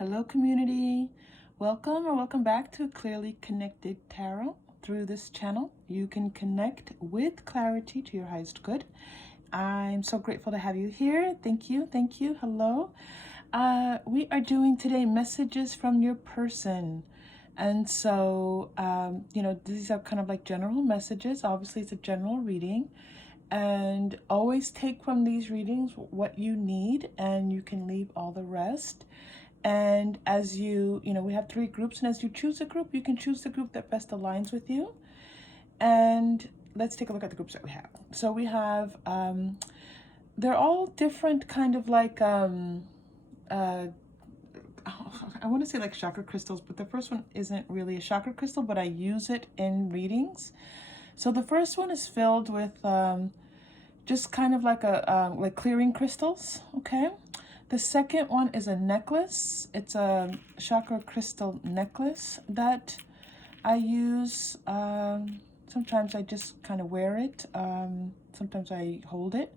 Hello community, welcome or welcome back to Clearly Connected Tarot. Through this channel you can connect with clarity to your highest good. I'm so grateful to have you here. Thank you, hello. We are doing today messages from your person, and so these are kind of like general messages. Obviously it's a general reading, and always take from these readings what you need, and you can leave all the rest. And as we have 3 groups, and as you choose a group, you can choose the group that best aligns with you. And let's take a look at the groups that we have. So we have, they're all different kind of like, I want to say like chakra crystals, but the first one isn't really a chakra crystal, but I use it in readings. So the first one is filled with just kind of like like clearing crystals, okay? The second one is a necklace. It's a chakra crystal necklace that I use. Sometimes I just kind of wear it. Sometimes I hold it.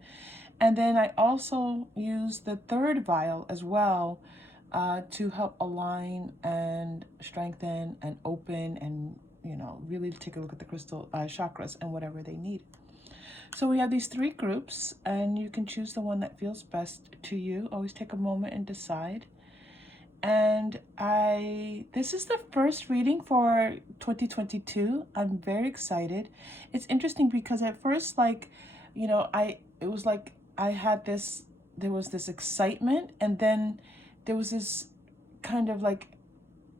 And then I also use the third vial as well to help align and strengthen and open and, really take a look at the crystal chakras and whatever they need. So we have these 3 groups, and you can choose the one that feels best to you. Always take a moment and decide. And this is the first reading for 2022. I'm very excited. It's interesting because at first, it was like there was this excitement, and then there was this kind of like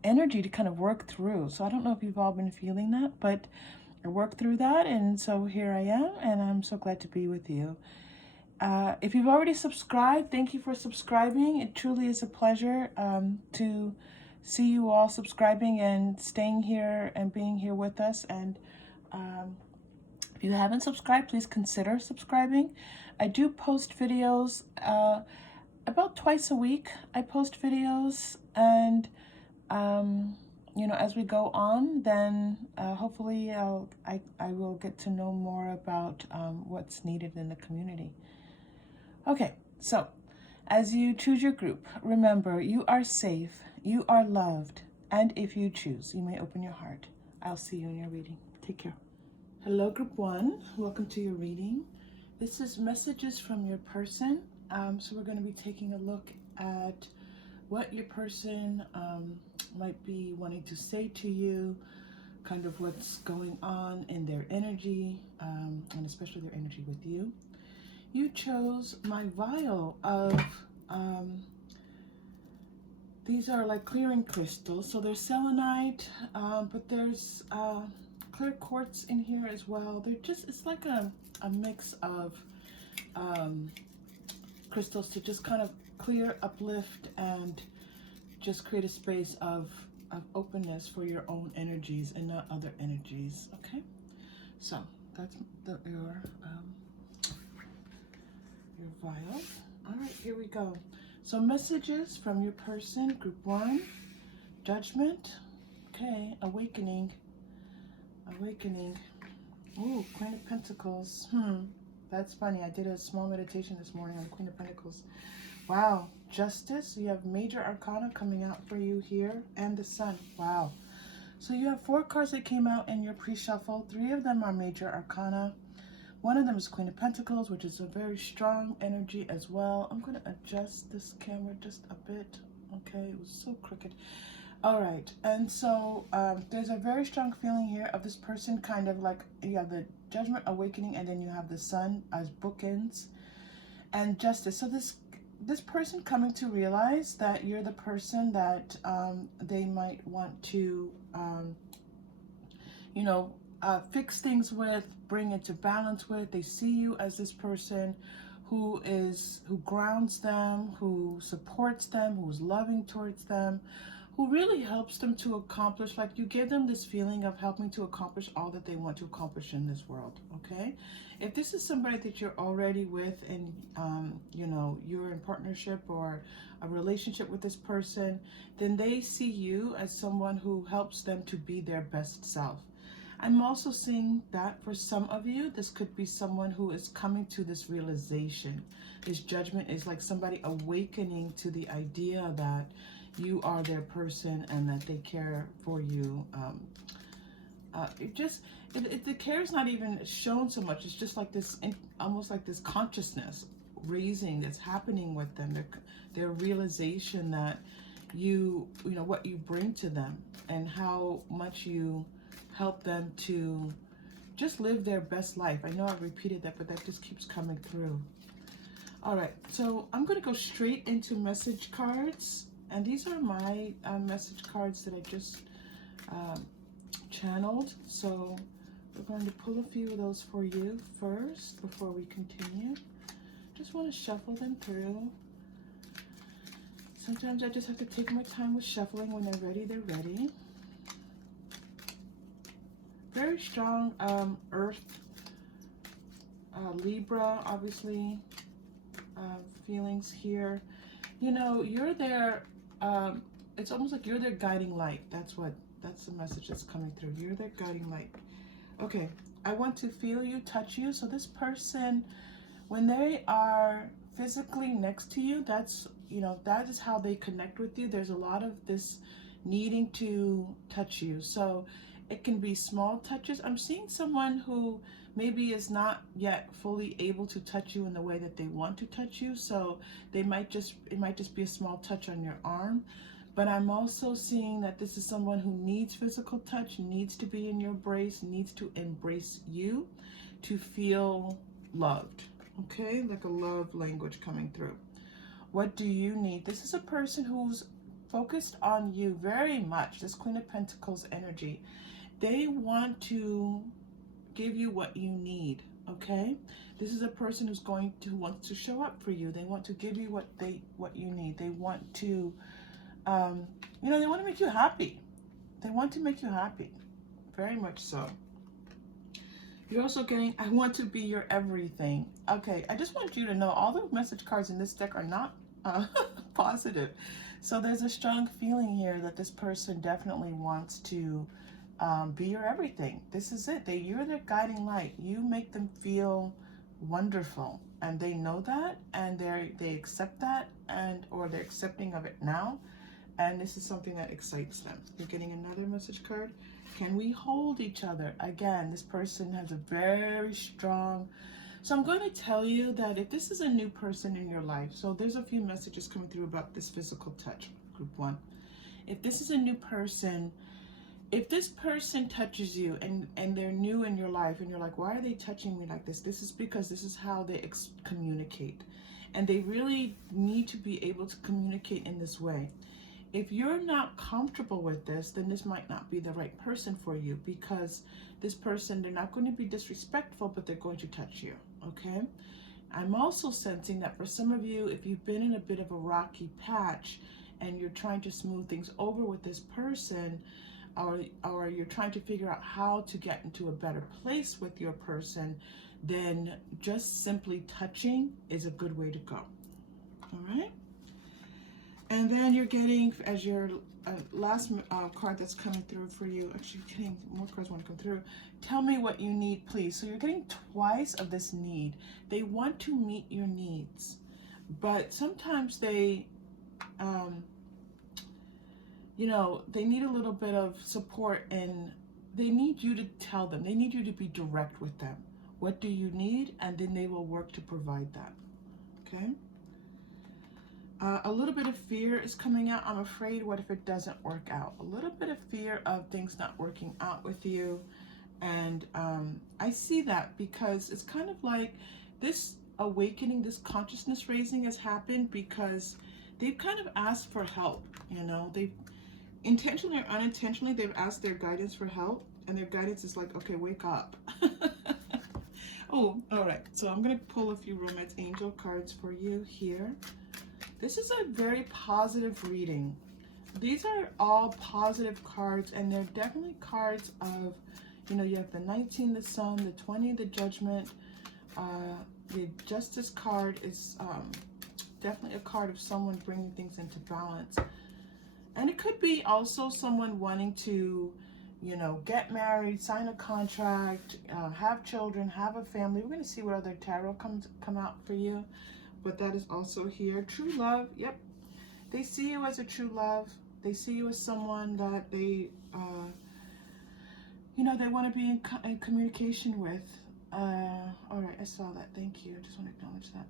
energy to kind of work through. So I don't know if you've all been feeling that, but I worked through that, and so here I am, and I'm so glad to be with you. If you've already subscribed, thank you for subscribing. It truly is a pleasure to see you all subscribing and staying here and being here with us. And if you haven't subscribed, please consider subscribing. I do post videos about twice a week. I post videos, and as we go on, then hopefully I will get to know more about what's needed in the community. Okay, so as you choose your group, remember you are safe, you are loved, and if you choose, you may open your heart. I'll see you in your reading. Take care. Hello, group 1. Welcome to your reading. This is messages from your person. So we're going to be taking a look at what your person might be wanting to say to you, kind of what's going on in their energy, and especially their energy with you. You chose my vial of, these are like clearing crystals. So there's selenite, but there's clear quartz in here as well. They're just, it's like a mix of crystals to just kind of clear, uplift, and just create a space of openness for your own energies and not other energies. Okay, so that's your vial. All right, here we go. So messages from your person, group 1, judgment. Okay, awakening. Ooh, Queen of Pentacles. That's funny. I did a small meditation this morning on Queen of Pentacles. Wow. Justice. You have major arcana coming out for you here, and the Sun. Wow. So you have 4 cards that came out in your pre-shuffle. 3 of them are major arcana. One of them is Queen of Pentacles, which is a very strong energy as well. I'm going to adjust this camera just a bit. Okay, it was so crooked. All right, and so there's a very strong feeling here of this person kind of like, you have the Judgment, Awakening, and then you have the Sun as bookends, and Justice. So this person coming to realize that you're the person that they might want to, fix things with, bring into balance with. They see you as this person who grounds them, who supports them, who's loving towards them, who really helps them to accomplish, like you give them this feeling of helping to accomplish all that they want to accomplish in this world. Okay, if this is somebody that you're already with, and you're in partnership or a relationship with this person, then they see you as someone who helps them to be their best self. I'm also seeing that for some of you, this could be someone who is coming to this realization. This judgment is like somebody awakening to the idea that, you are their person and that they care for you. The care is not even shown so much. It's just like this, almost like this consciousness raising that's happening with them. Their realization that you know what you bring to them and how much you help them to just live their best life. I know I've repeated that, but that just keeps coming through. All right, so I'm going to go straight into message cards, and these are my message cards that I just channeled. So we're going to pull a few of those for you first before we continue. Just want to shuffle them through. Sometimes I just have to take my time with shuffling. When they're ready, they're ready. Very strong Earth, Libra, obviously, feelings here. You know, you're their, it's almost like you're their guiding light. That's the message that's coming through. You're their guiding light. Okay, I want to feel you, touch you. So this person, when they are physically next to you, that's, you know, that is how they connect with you. There's a lot of this needing to touch you. So it can be small touches. I'm seeing someone who maybe is not yet fully able to touch you in the way that they want to touch you. So it might just be a small touch on your arm. But I'm also seeing that this is someone who needs physical touch, needs to be in your embrace, needs to embrace you to feel loved. Okay, like a love language coming through. What do you need? This is a person who's focused on you very much. This Queen of Pentacles energy. They want to give you what you need. Okay, this is a person who wants to show up for you. They want to give you what you need. They want to you know, they want to make you happy. They want to make you happy. Very much so. You're also getting, I want to be your everything. Okay, I just want you to know all the message cards in this deck are not positive. So there's a strong feeling here that this person definitely wants to be your everything. This is it. You're their guiding light. You make them feel wonderful. And they know that, and they accept that, or they're accepting of it now. And this is something that excites them. You're getting another message card. Can we hold each other? Again, this person has a very strong... So I'm going to tell you that if this is a new person in your life, so there's a few messages coming through about this physical touch, group 1. If this is a new person, if this person touches you and they're new in your life and you're like, why are they touching me like this? This is because this is how they communicate. And they really need to be able to communicate in this way. If you're not comfortable with this, then this might not be the right person for you, because this person, they're not going to be disrespectful, but they're going to touch you, okay? I'm also sensing that for some of you, if you've been in a bit of a rocky patch and you're trying to smooth things over with this person, or you're trying to figure out how to get into a better place with your person, then just simply touching is a good way to go, all right? And then you're getting, as your last card that's coming through for you, actually getting more cards want to come through. Tell me what you need, please. So you're getting twice of this need. They want to meet your needs, but sometimes they, you know, they need a little bit of support, and they need you to tell them. They need you to be direct with them. What do you need? And then they will work to provide that, okay? A little bit of fear is coming out. I'm afraid, what if it doesn't work out? A little bit of fear of things not working out with you. And I see that because it's kind of like this awakening, this consciousness raising has happened because they've kind of asked for help. You know, they've intentionally or unintentionally, they've asked their guidance for help. And their guidance is like, okay, wake up. Oh, all right. So I'm going to pull a few romance angel cards for you here. This is a very positive reading. These are all positive cards, and they're definitely cards of, you know, you have the 19, the Sun, the 20, the Judgment. The Justice card is definitely a card of someone bringing things into balance. And it could be also someone wanting to, you know, get married, sign a contract, have children, have a family. We're going to see what other tarot come out for you. But that is also here. True love, yep. They see you as a true love. They see you as someone that they, you know, they want to be in communication with. All right, I saw that. Thank you. I just want to acknowledge that.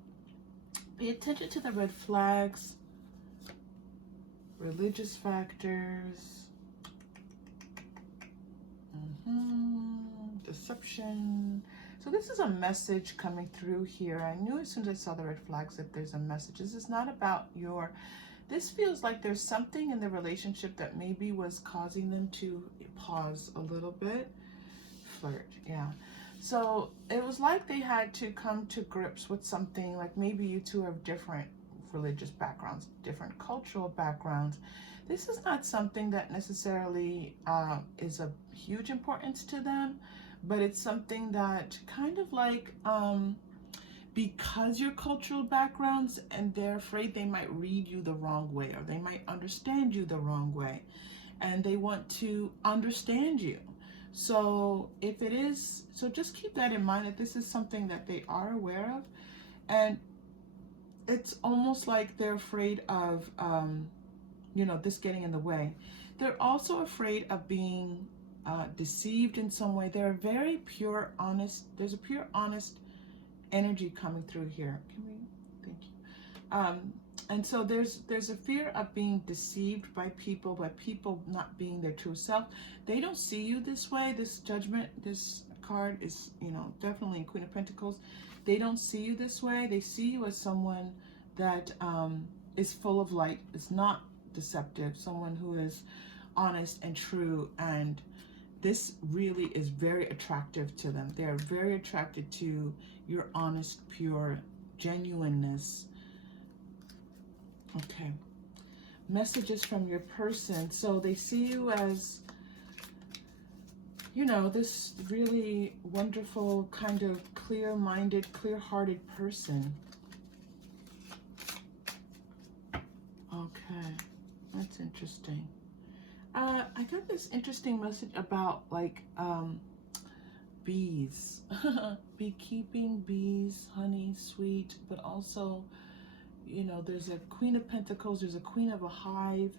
Pay attention to the red flags, religious factors, deception. So this is a message coming through here. I knew as soon as I saw the red flags that there's a message. This is not about your, this feels like there's something in the relationship that maybe was causing them to pause a little bit. Flirt, yeah. So it was like they had to come to grips with something, like maybe you two have different religious backgrounds, different cultural backgrounds. This is not something that necessarily is of huge importance to them, but it's something that kind of like, because your cultural backgrounds, and they're afraid they might read you the wrong way, or they might understand you the wrong way, and they want to understand you. So if it is, so just keep that in mind, that this is something that they are aware of, and it's almost like they're afraid of, you know, this getting in the way. They're also afraid of being deceived in some way. They're very pure, honest. There's a pure, honest energy coming through here. Can we? Thank you. And so there's a fear of being deceived by people not being their true self. They don't see you this way. This Judgment, this card is, you know, definitely Queen of Pentacles. They don't see you this way. They see you as someone that is full of light, is not deceptive, someone who is honest and true, and this really is very attractive to them. They're very attracted to your honest, pure genuineness. Okay. Messages from your person. So they see you as, you know, this really wonderful, kind of clear-minded, clear-hearted person. Okay, that's interesting. I got this interesting message about like bees, beekeeping, bees, honey, sweet, but also, you know, there's a Queen of Pentacles, there's a Queen of a hive.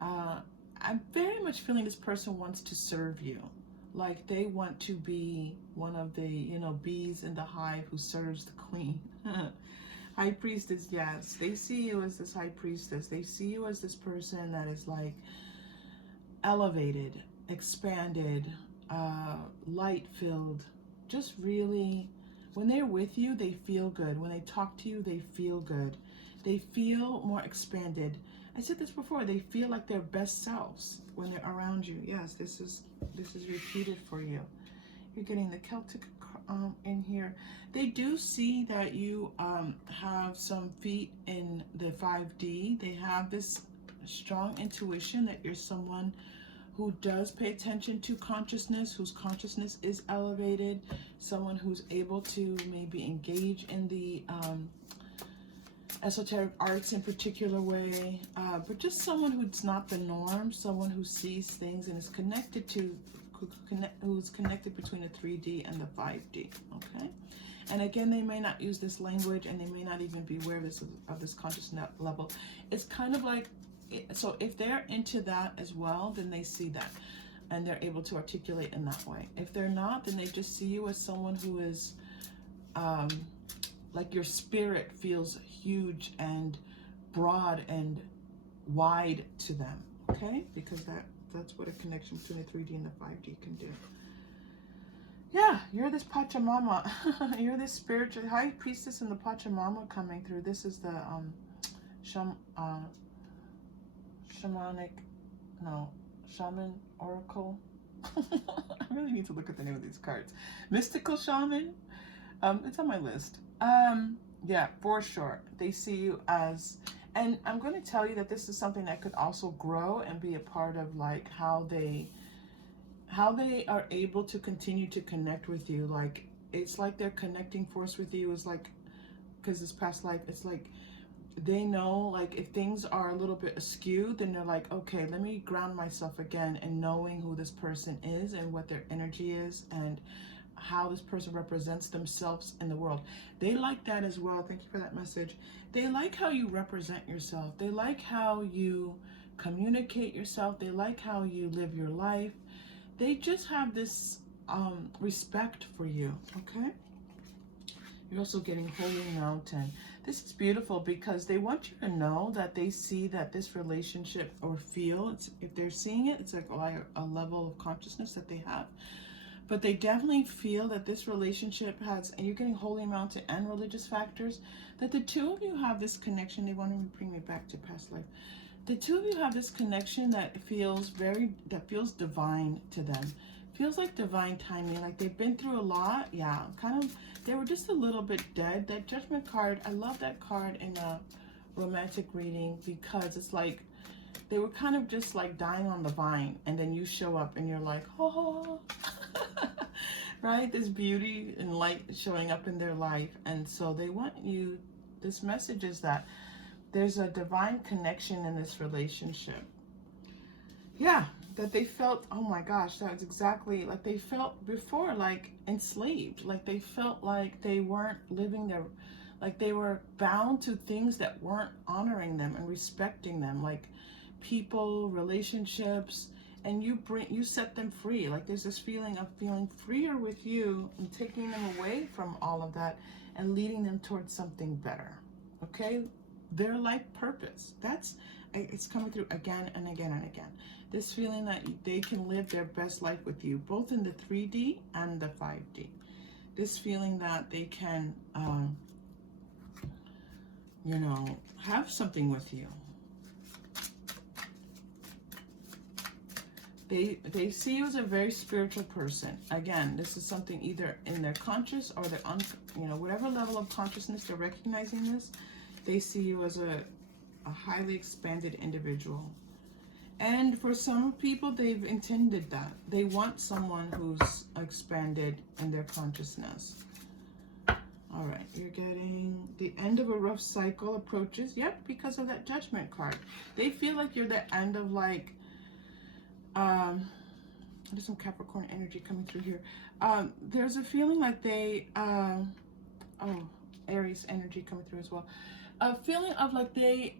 I'm very much feeling this person wants to serve you. Like they want to be one of the, you know, bees in the hive who serves the queen. High priestess, yes. They see you as this high priestess. They see you as this person that is like elevated, expanded, light-filled. Just really, when they're with you, they feel good. When they talk to you, they feel good. They feel more expanded. I said this before, they feel like their best selves when they're around you. Yes, this is repeated for you. You're getting the Celtic in here. They do see that you have some feet in the 5D. They have this strong intuition that you're someone who does pay attention to consciousness, whose consciousness is elevated, someone who's able to maybe engage in the esoteric arts in particular way, but just someone who's not the norm, someone who sees things and is connected to, who's connected between the 3D and the 5D, okay? And again, they may not use this language, and they may not even be aware of this consciousness level. It's kind of like, so if they're into that as well, then they see that, and they're able to articulate in that way. If they're not, then they just see you as someone who is, like your spirit feels huge and broad and wide to them, okay? Because that's what a connection between the 3D and the 5D can do. Yeah, you're this Pachamama. You're this spiritual high priestess and the Pachamama coming through. This is the Shaman Oracle. I really need to look at the name of these cards. Mystical Shaman. It's on my list. Yeah, for sure. They see you as, and I'm going to tell you that this is something that could also grow and be a part of like how they are able to continue to connect with you. Like it's like their connecting force with you is like, because this past life, it's like they know, like if things are a little bit askew, then they're like, okay, let me ground myself again, and knowing who this person is and what their energy is, and how this person represents themselves in the world. They like that as well. Thank you for that message. They like how you represent yourself. They like how you communicate yourself. They like how you live your life. They just have this respect for you, okay? You're also getting Holy Mountain. This is beautiful because they want you to know that they see that this relationship, or feel, if they're seeing it, it's like a level of consciousness that they have. But they definitely feel that this relationship has, and you're getting Holy Mountain and religious factors, that the two of you have this connection. They want to bring me back to past life. The two of you have this connection that feels divine to them. Feels like divine timing, like they've been through a lot. Yeah, kind of, they were just a little bit dead. That Judgment card, I love that card in a romantic reading because it's like they were kind of just like dying on the vine, and then you show up and you're like, oh, right? This beauty and light showing up in their life. And so they want you, this message is that there's a divine connection in this relationship. Yeah, that they felt, oh my gosh, that was exactly like they felt before, like enslaved. Like they felt like they weren't living their, like they were bound to things that weren't honoring them and respecting them, like people, relationships, and you set them free. Like there's this feeling of feeling freer with you and taking them away from all of that and leading them towards something better. Okay? Their life purpose. It's coming through again and again and again. This feeling that they can live their best life with you, both in the 3D and the 5D. This feeling that they can, you know, have something with you. They see you as a very spiritual person. Again, this is something either in their conscious or their whatever level of consciousness they're recognizing this, they see you as a highly expanded individual. And for some people, they've intended that. They want someone who's expanded in their consciousness. All right, you're getting the end of a rough cycle approaches. Yep, because of that Judgment card. They feel like you're the end of like, there's some Capricorn energy coming through here. There's a feeling like they, Aries energy coming through as well. A feeling of like they,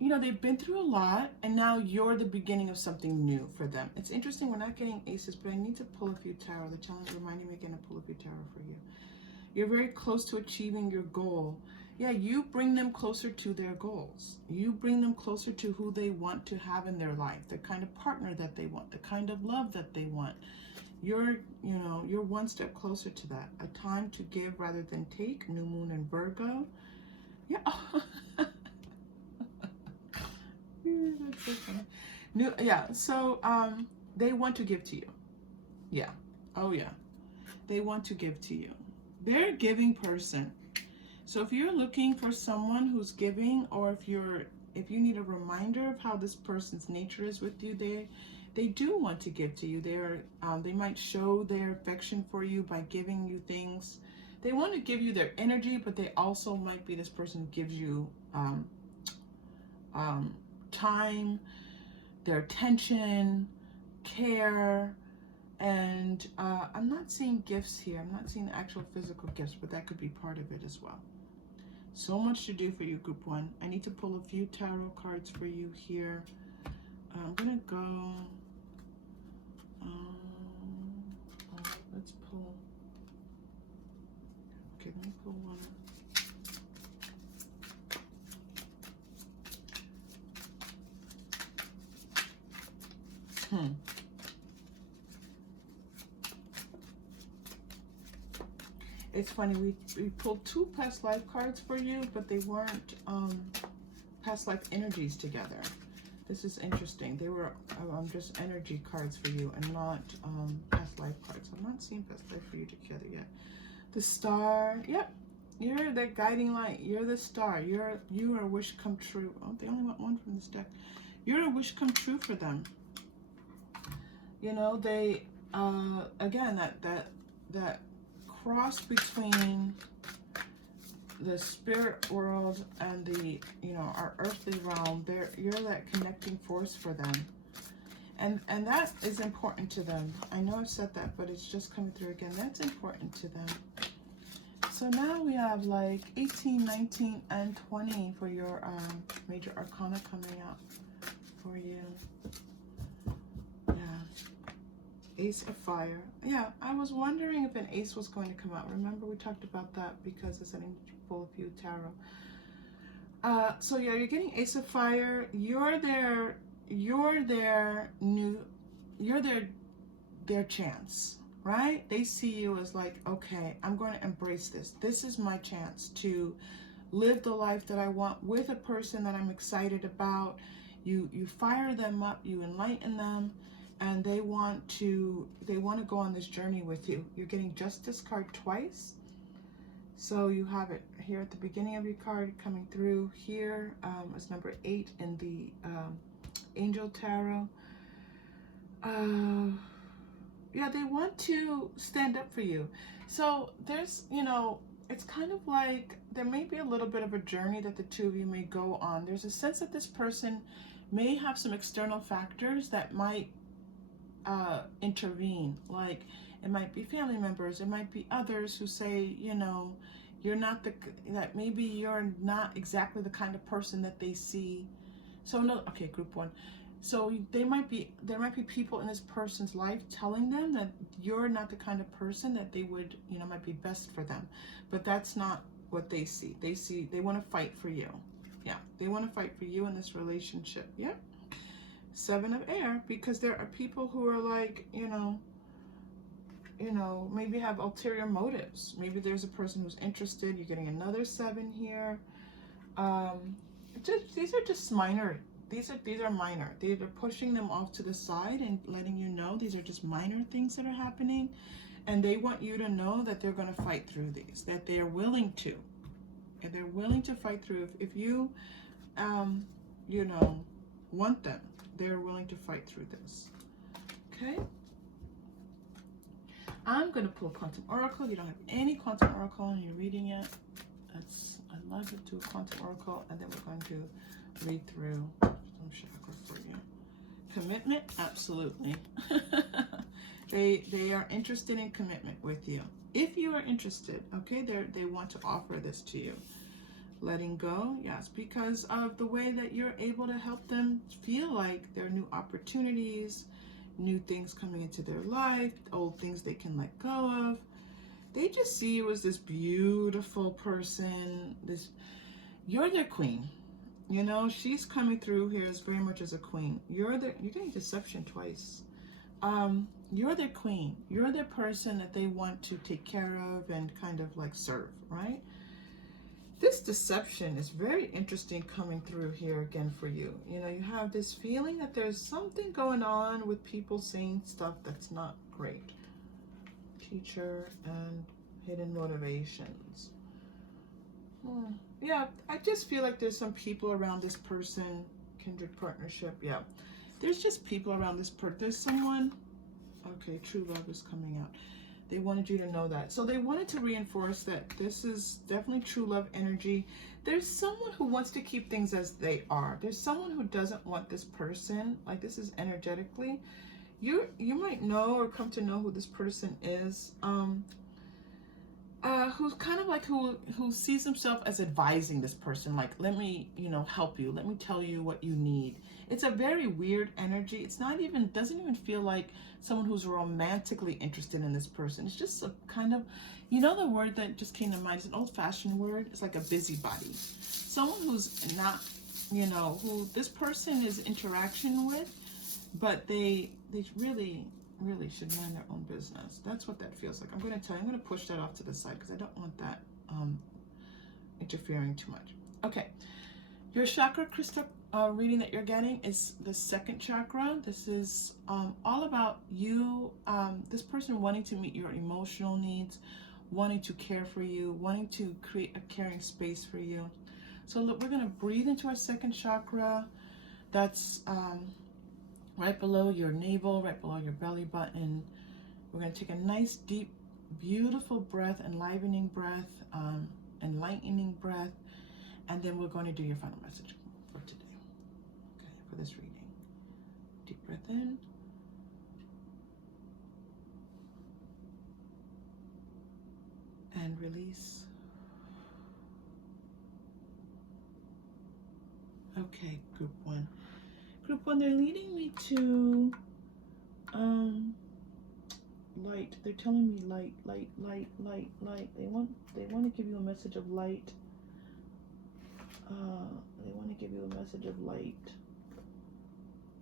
you know, they've been through a lot, and now you're the beginning of something new for them. It's interesting, we're not getting aces, but I need to pull a few tarot. The challenge reminding me again to pull a few tarot for you. You're very close to achieving your goal. Yeah, you bring them closer to their goals. You bring them closer to who they want to have in their life, the kind of partner that they want, the kind of love that they want. You're one step closer to that. A time to give rather than take. New moon in Virgo. Yeah. That's so funny. So they want to give to you. Yeah. Oh yeah. They want to give to you. They're a giving person. So if you're looking for someone who's giving, or if you need a reminder of how this person's nature is with you, they do want to give to you. They might show their affection for you by giving you things. They want to give you their energy, but they also might be this person who gives you time, their attention, care, and I'm not seeing gifts here. I'm not seeing actual physical gifts, but that could be part of it as well. So much to do for you, Group 1. I need to pull a few tarot cards for you here. I'm going to go... let's pull... Okay, let me pull one. It's funny, we pulled 2 past life cards for you, but they weren't past life energies together. This is interesting. They were just energy cards for you and not past life cards. I'm not seeing past life for you together yet. The star, yep. You're the guiding light. You're the star. You are a wish come true. Oh, they only want one from this deck. You're a wish come true for them. You know, they again, that cross between the spirit world and the, our earthly realm. You're that connecting force for them. And that is important to them. I know I've said that, but it's just coming through again. That's important to them. So now we have like 18, 19, and 20 for your major arcana coming up for you. Yeah. Ace of Fire. Yeah, I was wondering if an ace was going to come out. Remember we talked about that because it's an full of you tarot. So yeah, you're getting Ace of Fire. You're their chance, right? They see you as like, okay, I'm going to embrace this. This is my chance to live the life that I want with a person that I'm excited about. You fire them up, you enlighten them, and they want to go on this journey with you. You're getting Justice card twice. So you have it here at the beginning of your card coming through here as number 8 in the Angel Tarot. Yeah, they want to stand up for you. So there's, it's kind of like there may be a little bit of a journey that the two of you may go on. There's a sense that this person may have some external factors that might intervene. Like it might be family members, it might be others who say, you're not that maybe you're not exactly the kind of person that they see. So no, okay, group 1. So there might be people in this person's life telling them that you're not the kind of person that they would, might be best for them. But that's not what they see. They want to fight for you. Yeah, they want to fight for you in this relationship. Yeah. 7 of Air, because there are people who are like, maybe have ulterior motives. Maybe there's a person who's interested. You're getting another 7 here. These are just minor. These are minor. They're pushing them off to the side and letting you know these are just minor things that are happening. And they want you to know that they're going to fight through these, that they're willing to. And they're willing to fight through. If you, want them, they're willing to fight through this. Okay? I'm going to pull Quantum Oracle. You don't have any Quantum Oracle in your reading yet. I love to do a Quantum Oracle, and then we're going to read through some chakra for you. Commitment? Absolutely. They are interested in commitment with you. If you are interested, okay, they want to offer this to you. Letting go, yes, because of the way that you're able to help them feel like there are new opportunities, new things coming into their life, old things they can let go of. They just see you as this beautiful person. You're their queen. She's coming through here as very much as a queen. You're getting deception twice. You're their queen. You're their person that they want to take care of and kind of like serve, right? This deception is very interesting coming through here again for you. You have this feeling that there's something going on with people saying stuff that's not great. Teacher and hidden motivations. Yeah, I just feel like there's some people around this person. Kindred partnership, yeah. There's just people around this person. There's someone, okay, true love is coming out. They wanted you to know that. So they wanted to reinforce that this is definitely true love energy. There's someone who wants to keep things as they are. There's someone who doesn't want this person, like this is energetically. You might know or come to know who this person is. Who's kind of like who sees himself as advising this person, like, let me, help you. Let me tell you what you need. It's a very weird energy. It's not even, doesn't even feel like someone who's romantically interested in this person. It's just a kind of, the word that just came to mind is an old-fashioned word. It's like a busybody. Someone who's not, who this person is interaction with, but they really should mind their own business. That's what that feels like. I'm going to push that off to the side because I don't want that interfering too much. Okay, your chakra crystal reading that you're getting is the 2nd chakra. This is all about you, this person wanting to meet your emotional needs, wanting to care for you, wanting to create a caring space for you. So look, we're going to breathe into our 2nd chakra. That's right below your navel, right below your belly button. We're going to take a nice, deep, beautiful breath, enlivening breath, enlightening breath, and then we're going to do your final message for today, okay, for this reading. Deep breath in. And release. Okay, group one. Group one, they're leading me to light. They're telling me light, light, light, light, light. They want to give you a message of light. They want to give you a message of light.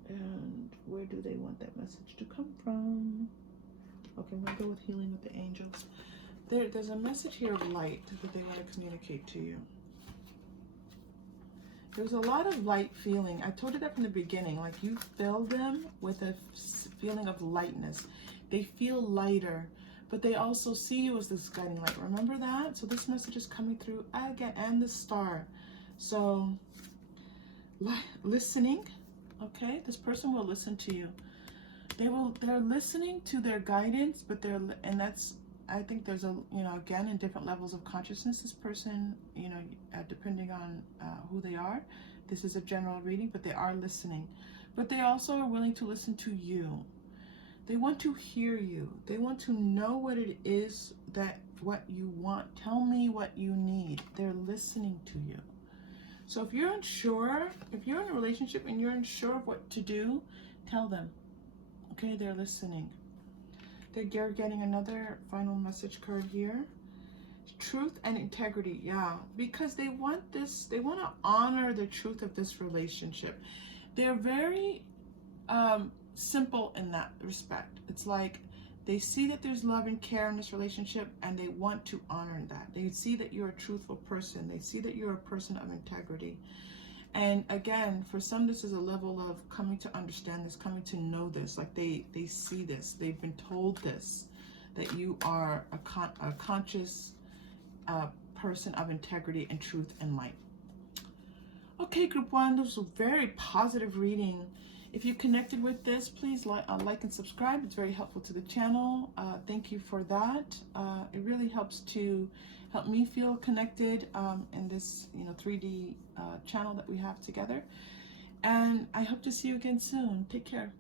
And where do they want that message to come from? Okay, I'm gonna go with healing with the angels. There's a message here of light that they want to communicate to you. There's a lot of light feeling. I told you that from the beginning. Like you fill them with a feeling of lightness. They feel lighter, but they also see you as this guiding light. Remember that? So this message is coming through again, and the star. So listening, okay? This person will listen to you. They're listening to their guidance, but I think there's a, again, in different levels of consciousness, this person, depending on who they are, this is a general reading, but they are listening. But they also are willing to listen to you. They want to hear you. They want to know what it is what you want. Tell me what you need. They're listening to you. So if you're unsure, if you're in a relationship and you're unsure of what to do, tell them. Okay, they're listening. They're getting another final message card here. Truth and integrity, yeah, because they want to honor the truth of this relationship. They're very simple in that respect. It's like they see that there's love and care in this relationship, and they want to honor that. They see that you're a truthful person. They see that you're a person of integrity. And again, for some, this is a level of coming to understand this, coming to know this. Like they see this. They've been told this, that you are a conscious person of integrity and truth and light. Okay, group one, this was a very positive reading. If you connected with this, please like and subscribe. It's very helpful to the channel. Thank you for that. It really helps to help me feel connected in this 3D channel that we have together. And I hope to see you again soon. Take care.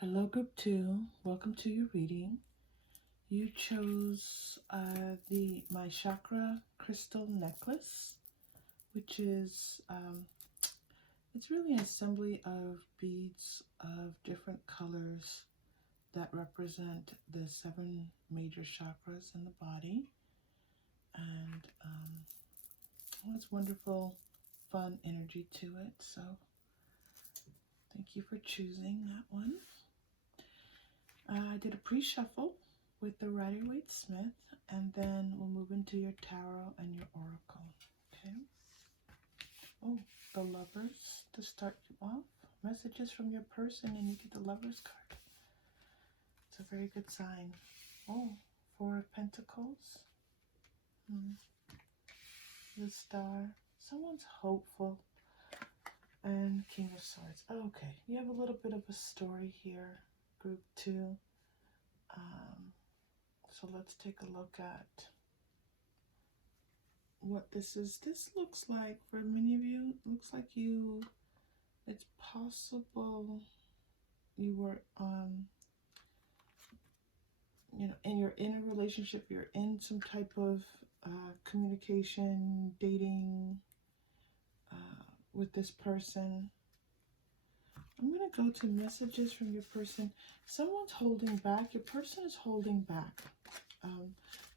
Hello, group two. Welcome to your reading. You chose my Chakra crystal necklace, which is it's really an assembly of beads of different colors that represent the 7 major chakras in the body. And it has wonderful, fun energy to it. So thank you for choosing that one. I did a pre-shuffle with the Rider-Waite-Smith, and then we'll move into your tarot and your oracle. Okay. Oh, the Lovers to start you off. Messages from your person, and you get the Lovers card. It's a very good sign. Oh, 4 of Pentacles. The Star. Someone's hopeful. And King of Swords. Okay, you have a little bit of a story here, group 2. So let's take a look at what this is. This looks like, for many of you, looks like it's possible you were and you're in a relationship, you're in some type of communication, dating with this person. I'm going to go to messages from your person. Someone's holding back. Your person is holding back.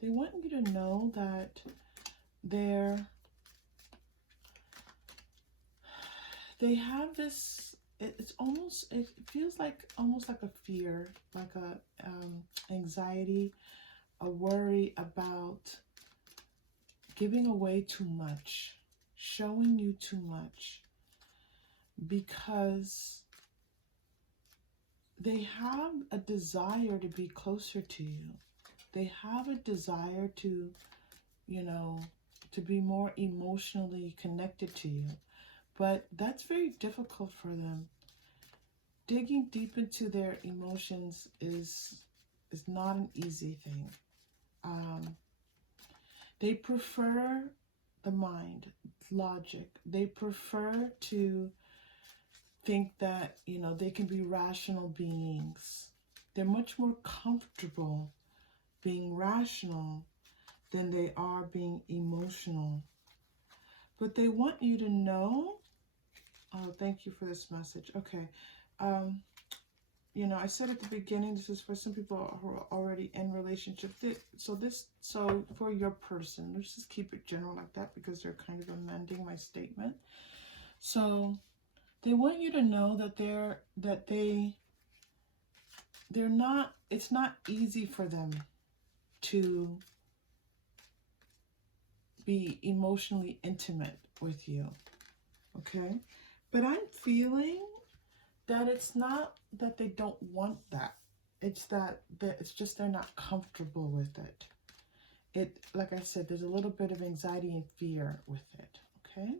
They want you to know that they have this, it feels like almost like a fear, like a anxiety, a worry about giving away too much, showing you too much, because they have a desire to be closer to you. They have a desire to, to be more emotionally connected to you. But that's very difficult for them. Digging deep into their emotions is not an easy thing. They prefer the mind, logic. They prefer to think that, you know, they can be rational beings. They're much more comfortable being rational than they are being emotional. But they want you to know, oh, thank you for this message. Okay. You know, I said at the beginning, this is for some people who are already in relationships. So for your person, let's just keep it general like that because they're kind of amending my statement. So they want you to know that they're not, it's not easy for them to be emotionally intimate with you. Okay? But I'm feeling that it's not that they don't want that. It's that it's just they're not comfortable with it. It, like I said, there's a little bit of anxiety and fear with it. Okay?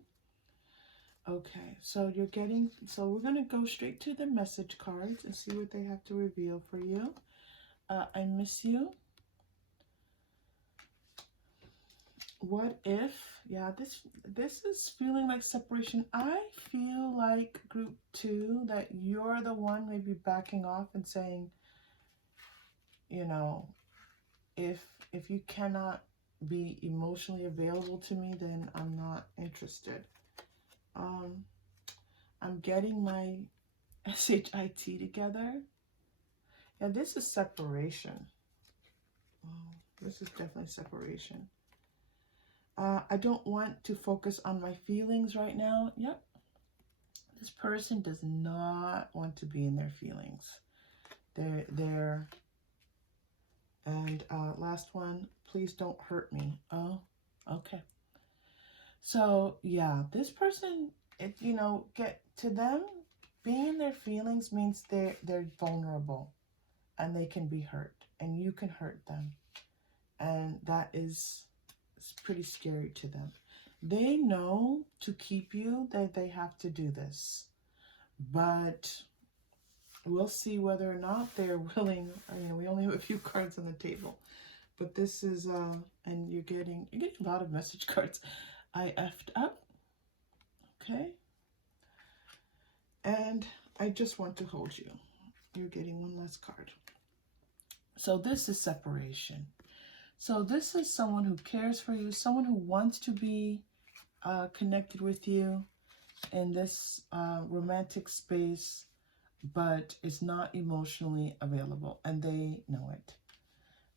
Okay, so we're going to go straight to the message cards and see what they have to reveal for you. I miss you. What if, yeah, this is feeling like separation. I feel like group 2, that you're the one maybe backing off and saying, you know, if you cannot be emotionally available to me, then I'm not interested. I'm getting my SHIT together. Yeah, this is separation. Oh, this is definitely separation. I don't want to focus on my feelings right now. Yep. This person does not want to be in their feelings. And last one, please don't hurt me. Oh, okay. So yeah, this person, you know, get to them, being in their feelings means they're vulnerable and they can be hurt and you can hurt them. And that is, it's pretty scary to them. They know to keep you that they have to do this, but we'll see whether or not they're willing. You know, we only have a few cards on the table, but this is and you're getting a lot of message cards. I effed up. Okay. And I just want to hold you. You're getting one last card. So this is separation. So this is someone who cares for you, someone who wants to be connected with you in this romantic space, but is not emotionally available. And they know it.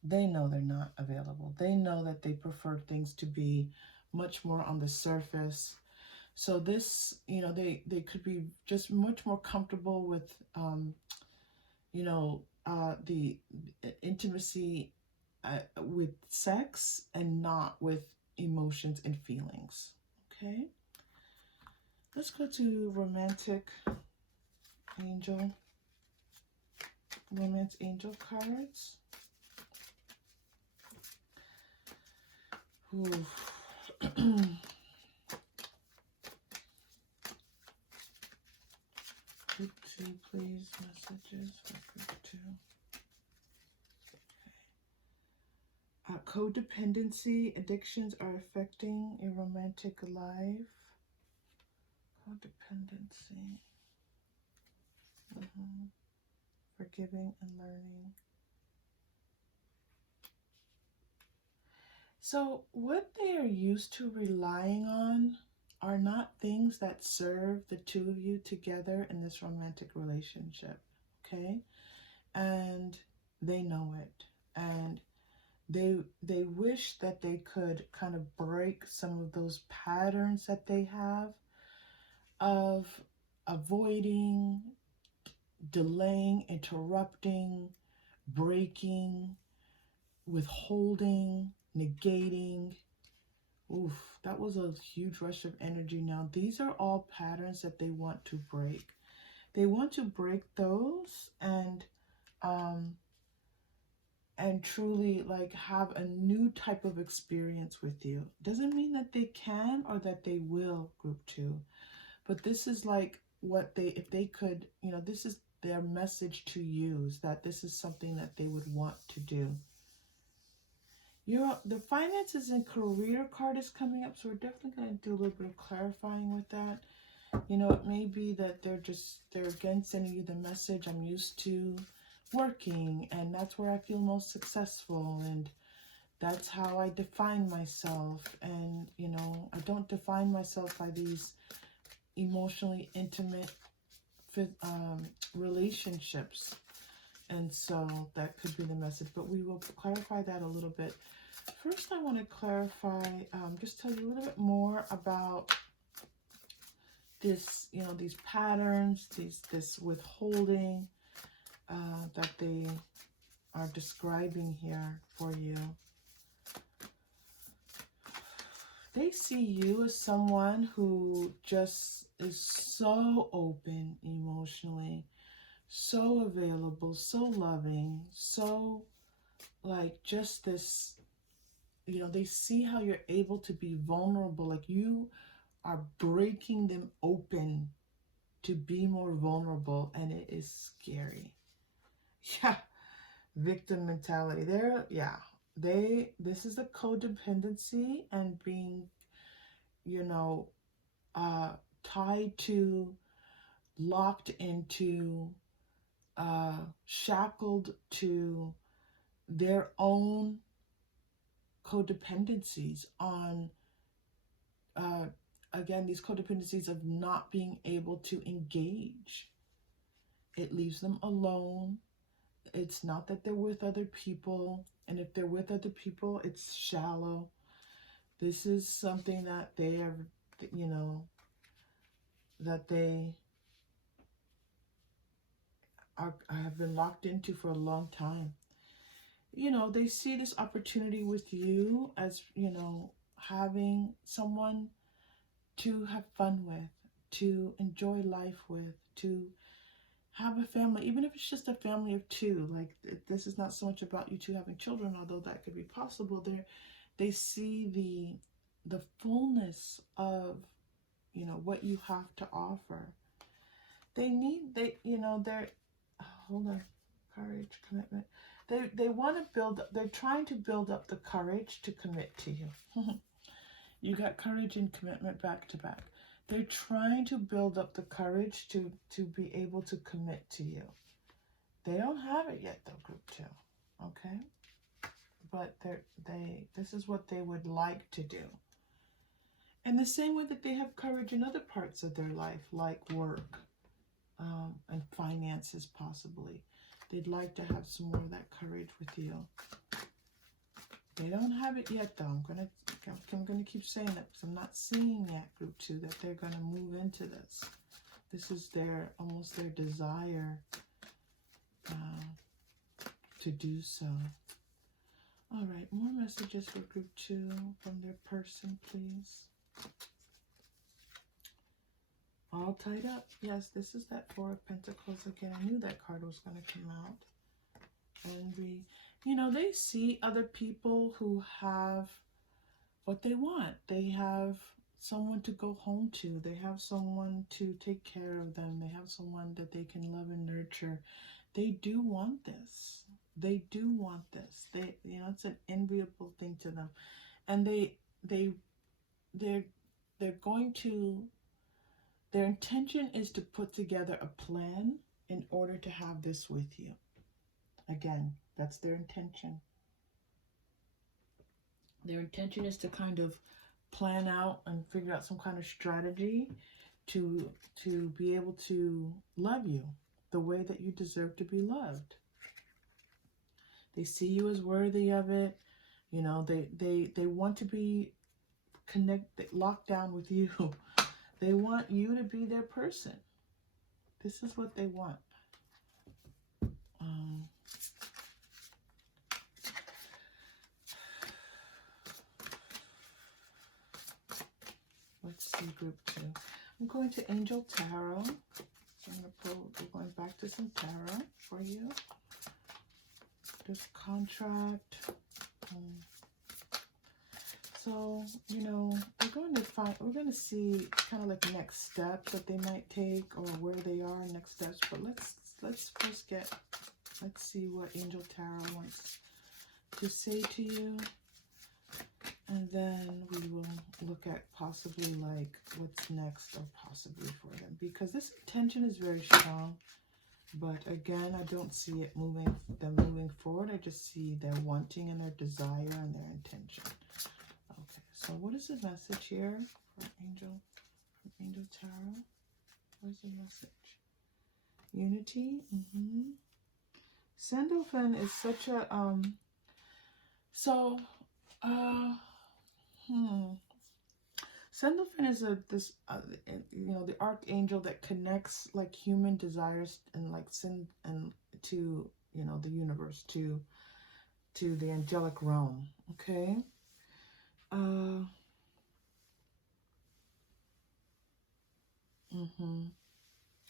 They know they're not available. They know that they prefer things to be much more on the surface. So this, you know, they could be just much more comfortable with, you know, the intimacy with sex and not with emotions and feelings. Okay. Let's go to romantic angel. Romance angel cards. Ooh. Group 2, please. Messages for group 2. Okay. Codependency, addictions are affecting a romantic life. Codependency. Forgiving and learning. So what they are used to relying on are not things that serve the two of you together in this romantic relationship, okay? And they know it. And they wish that they could kind of break some of those patterns that they have of avoiding, delaying, interrupting, breaking, withholding, negating. Oof, that was a huge rush of energy. Now, these are all patterns that they want to break. They want to break those and truly like have a new type of experience with you. Doesn't mean that they can or that they will, group 2. But this is like what they, if they could, you know, this is their message to you, is that this is something that they would want to do. The finances and career card is coming up, so we're definitely going to do a little bit of clarifying with that. You know, it may be that they're again sending you the message, I'm used to working, and that's where I feel most successful, and that's how I define myself. And, you know, I don't define myself by these emotionally intimate relationships. And so that could be the message, but we will clarify that a little bit. First, I want to clarify, just tell you a little bit more about this, you know, these patterns, this withholding that they are describing here for you. They see you as someone who just is so open emotionally, so available, so loving, so like just this, you know, they see how you're able to be vulnerable, like you are breaking them open to be more vulnerable, and it is scary. Yeah, victim mentality. This is a codependency and being, you know, tied to, locked into, shackled to their own codependencies on, again, these codependencies of not being able to engage. It leaves them alone. It's not that they're with other people, and if they're with other people, it's shallow. This is something that they have, you know, that they have been locked into for a long time. You know, they see this opportunity with you as, you know, having someone to have fun with, to enjoy life with, to have a family, even if it's just a family of two. Like, this is not so much about you two having children, although that could be possible. They see the fullness of, you know, what you have to offer. You know, hold on, courage, commitment. They want to build, they're trying to build up the courage to commit to you. You got courage and commitment back to back. They're trying to build up the courage to be able to commit to you. They don't have it yet, though, group 2. Okay? But this is what they would like to do. And the same way that they have courage in other parts of their life, like work, and finances, possibly. They'd like to have some more of that courage with you. They don't have it yet, though. I'm gonna keep saying that because I'm not seeing yet, group 2, that they're gonna move into this. This is almost their desire to do so. All right, more messages for group 2 from their person, please. All tied up. Yes, this is that 4 of Pentacles again. I knew that card was going to come out. Envy. You know, they see other people who have what they want. They have someone to go home to. They have someone to take care of them. They have someone that they can love and nurture. They do want this. They do want this. You know, it's an enviable thing to them. And they're going to, their intention is to put together a plan in order to have this with you. Again, that's their intention. Their intention is to kind of plan out and figure out some kind of strategy to be able to love you the way that you deserve to be loved. They see you as worthy of it. You know, they want to be locked down with you. They want you to be their person. This is what they want. Let's see, group 2. I'm going to Angel Tarot. So we're going back to some tarot for you. This contract. So, you know, we're going to see kind of like next steps that they might take, or where they are next steps. But let's first let's see what Angel Tarot wants to say to you. And then we will look at possibly like what's next or possibly for them. Because this intention is very strong. But again, I don't see it them moving forward. I just see their wanting and their desire and their intention. Okay, so what is the message here for Angel Tarot? Where's the message? Unity. Sandalphon is such a Sandalphon is the archangel that connects like human desires and like sin and to the universe, to the angelic realm. Okay.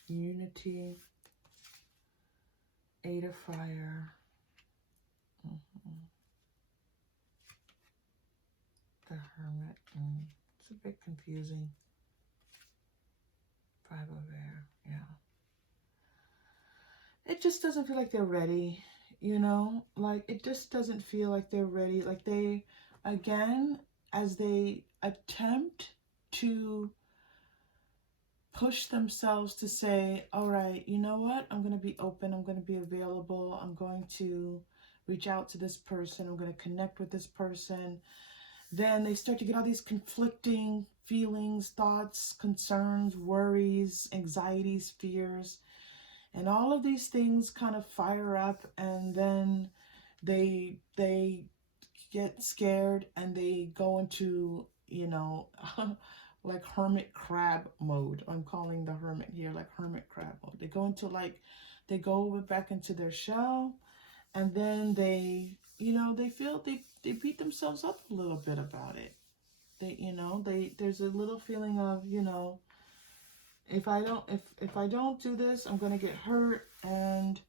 Unity, Eight of Fire, the Hermit. It's a bit confusing. Five of Air, yeah. It just doesn't feel like they're ready, like it just doesn't feel like they're ready. Like they, again, as they attempt to push themselves to say, all right, you know what? I'm going to be open. I'm going to be available. I'm going to reach out to this person. I'm going to connect with this person. Then they start to get all these conflicting feelings, thoughts, concerns, worries, anxieties, fears. And all of these things kind of fire up, and then they get scared and they go into, like hermit crab mode. I'm calling the hermit here like hermit crab mode. They go into they go back into their shell, and then they, they feel they beat themselves up a little bit about it. There's a little feeling of, if I don't do this, I'm going to get hurt. And,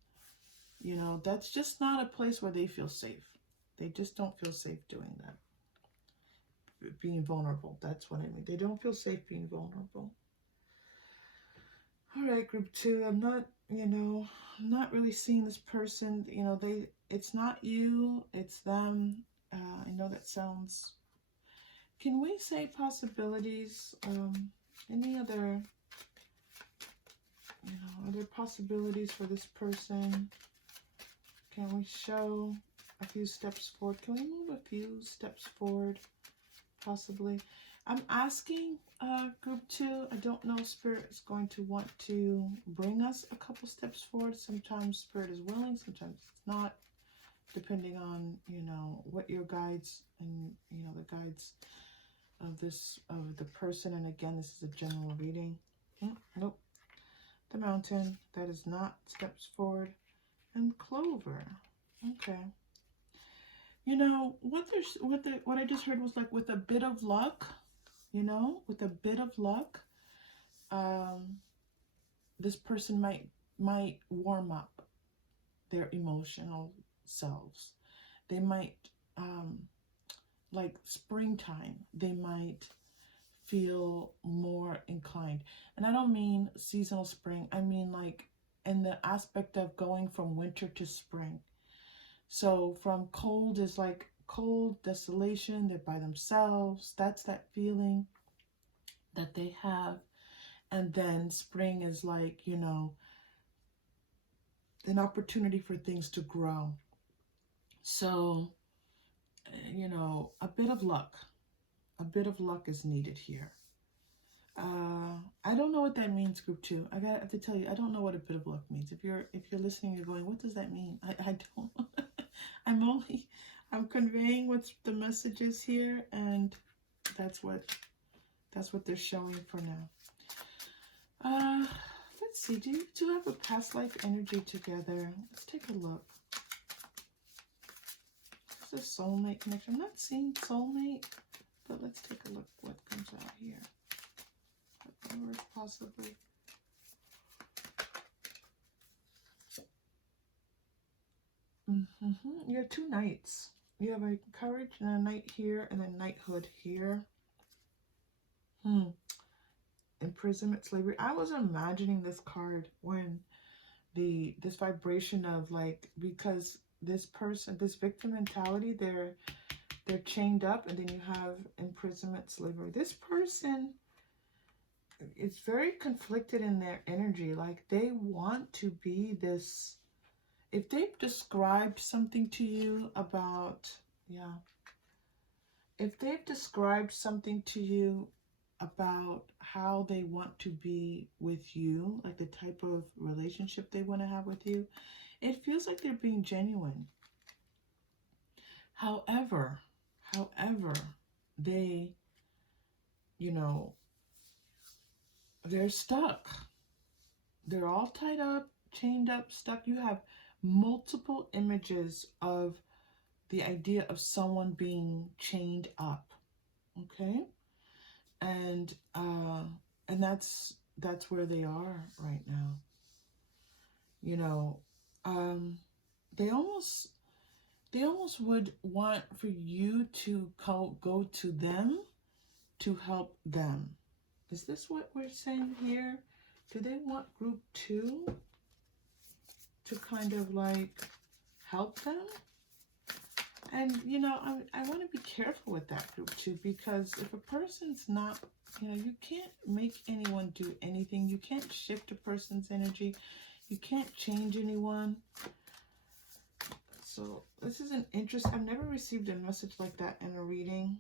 that's just not a place where they feel safe. They just don't feel safe doing that. Being vulnerable. That's what I mean. They don't feel safe being vulnerable. All right, group 2. I'm not really seeing this person. It's not you, it's them. I know that sounds. Can we say possibilities? Any other, other possibilities for this person? Can we show a few steps forward? Can we move a few steps forward? Possibly. I'm asking group 2. I don't know, Spirit is going to want to bring us a couple steps forward. Sometimes Spirit is willing, sometimes it's not, depending on, what your guides and, the guides of the person. And again, this is a general reading. Nope. The Mountain. That is not steps forward. And Clover. Okay. What I just heard was like with a bit of luck, with a bit of luck, this person might warm up their emotional selves. They might, like springtime, they might feel more inclined. And I don't mean seasonal spring. I mean like in the aspect of going from winter to spring. So from cold is like cold, desolation, they're by themselves. That's that feeling that they have. And then spring is like, an opportunity for things to grow. So, a bit of luck. A bit of luck is needed here. I don't know what that means, group 2. I have to tell you, I don't know what a bit of luck means. If you're listening, you're going, what does that mean? I don't. I'm conveying what's the message is here, and that's what they're showing for now. Let's see. Do you two have a past life energy together? Let's take a look. This is a soulmate connection. I'm not seeing soulmate, but let's take a look what comes out here. Or possibly. You have 2 knights. You have a courage and a knight here, and a knighthood here. Imprisonment, slavery. I was imagining this card when this vibration of like, because this person, this victim mentality, they're they're chained up, and then you have imprisonment, slavery. This person is very conflicted in their energy. Like they want to be this, if they've described something to you about, yeah, if they've described something to you about how they want to be with you, like the type of relationship they want to have with you, it feels like they're being genuine. However, they, you know, they're stuck. They're all tied up, chained up, stuck. You have multiple images of the idea of someone being chained up. Okay? And that's where they are right now. You know, they almost would want for you to go to them to help them. Is this what we're saying here? Do they want group 2 to kind of like help them? And, you know, I want to be careful with that group 2, because if a person's not, you know, you can't make anyone do anything. You can't shift a person's energy. You can't change anyone. So this is an interest. I've never received a message like that in a reading.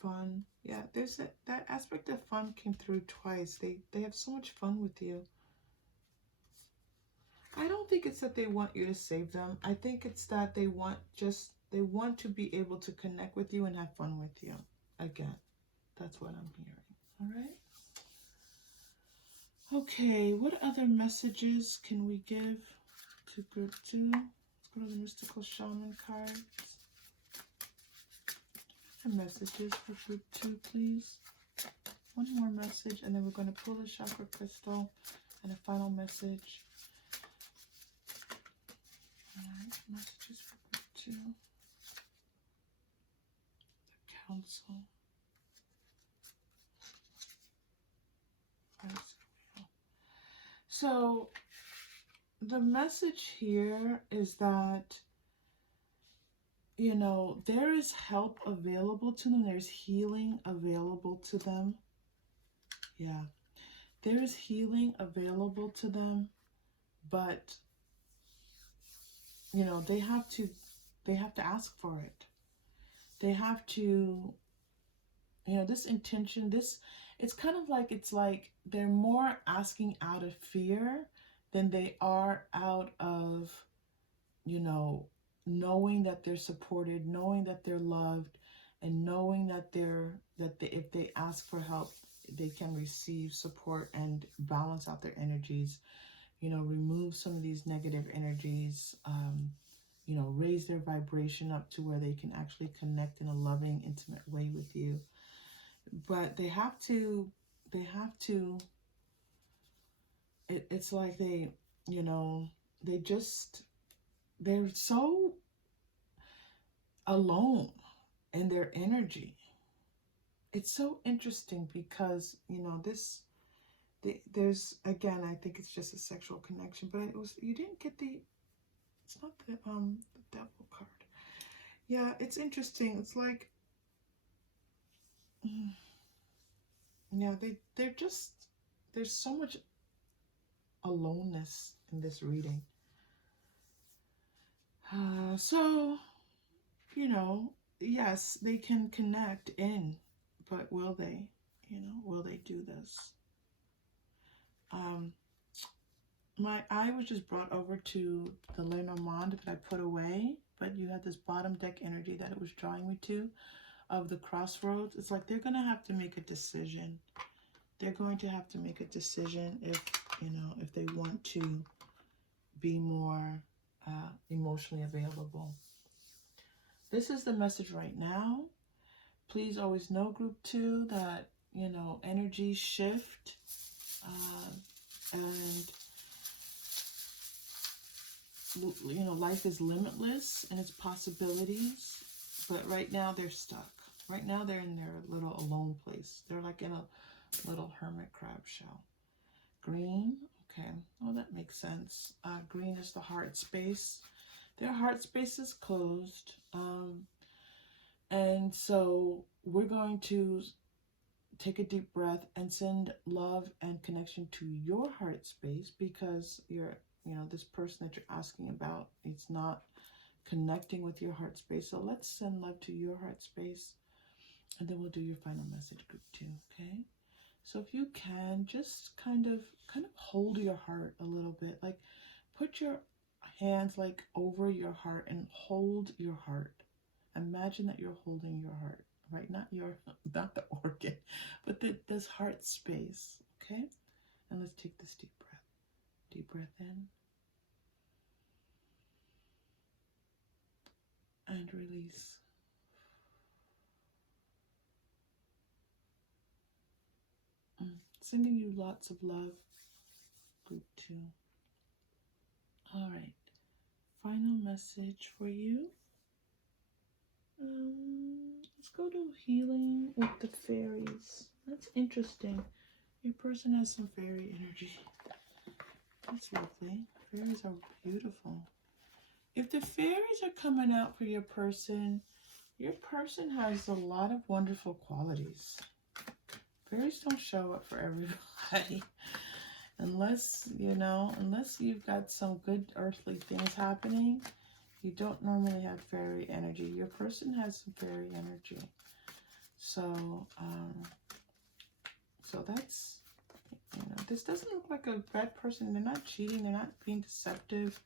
Fun. Yeah, there's that aspect of fun came through twice. They have so much fun with you. I don't think it's that they want you to save them. I think it's that they want to be able to connect with you and have fun with you. Again, that's what I'm hearing. All right. Okay, what other messages can we give to group 2? Let's go to the Mystical Shaman cards. Messages for group 2, please. One more message, and then we're going to pull the chakra crystal and a final message. All right, messages for group 2. The council. So the message here is that, you know, there is help available to them. There's healing available to them. Yeah. There is healing available to them, but, you know, they have to ask for it. They have to, you know, this intention, it's kind of like, it's like they're more asking out of fear than they are out of, you know, knowing that they're supported, knowing that they're loved, and knowing that if they ask for help, they can receive support and balance out their energies, you know, remove some of these negative energies, you know, raise their vibration up to where they can actually connect in a loving, intimate way with you. But they have to, it's like they, you know, they're so alone in their energy. It's so interesting because, you know, there's, again, I think it's just a sexual connection, but you didn't get it's not the devil card. Yeah, it's interesting. It's like, yeah, there's so much aloneness in this reading. So, you know, yes, they can connect in, but will they? You know, will they do this? My eye was just brought over to the Lenormand that I put away, but you had this bottom deck energy that it was drawing me to, of the crossroads. It's like they're going to have to make a decision. They're going to have to make a decision if, you know, if they want to be more emotionally available. This is the message right now. Please always know, group 2, that, you know, energies shift, and, you know, life is limitless in its possibilities, but right now they're stuck. Right now they're in their little alone place. They're like in a little hermit crab shell. Green, okay, oh, that makes sense. Green is the heart space. Their heart space is closed. And so we're going to take a deep breath and send love and connection to your heart space, because this person that you're asking about is not connecting with your heart space. So let's send love to your heart space, and then we'll do your final message, group 2. Okay. So if you can, just kind of hold your heart a little bit, like put your hands like over your heart and hold your heart. Imagine that you're holding your heart, right? Not not the organ, but this heart space. Okay. And let's take this deep breath. Deep breath in and release. Sending you lots of love, group 2. All right. Final message for you. Let's go to healing with the fairies. That's interesting. Your person has some fairy energy. That's lovely. Fairies are beautiful. If the fairies are coming out for your person has a lot of wonderful qualities. Fairies don't show up for everybody. Unless you've got some good earthly things happening, you don't normally have fairy energy. Your person has some fairy energy. So, that's, this doesn't look like a bad person. They're not cheating. They're not being deceptive.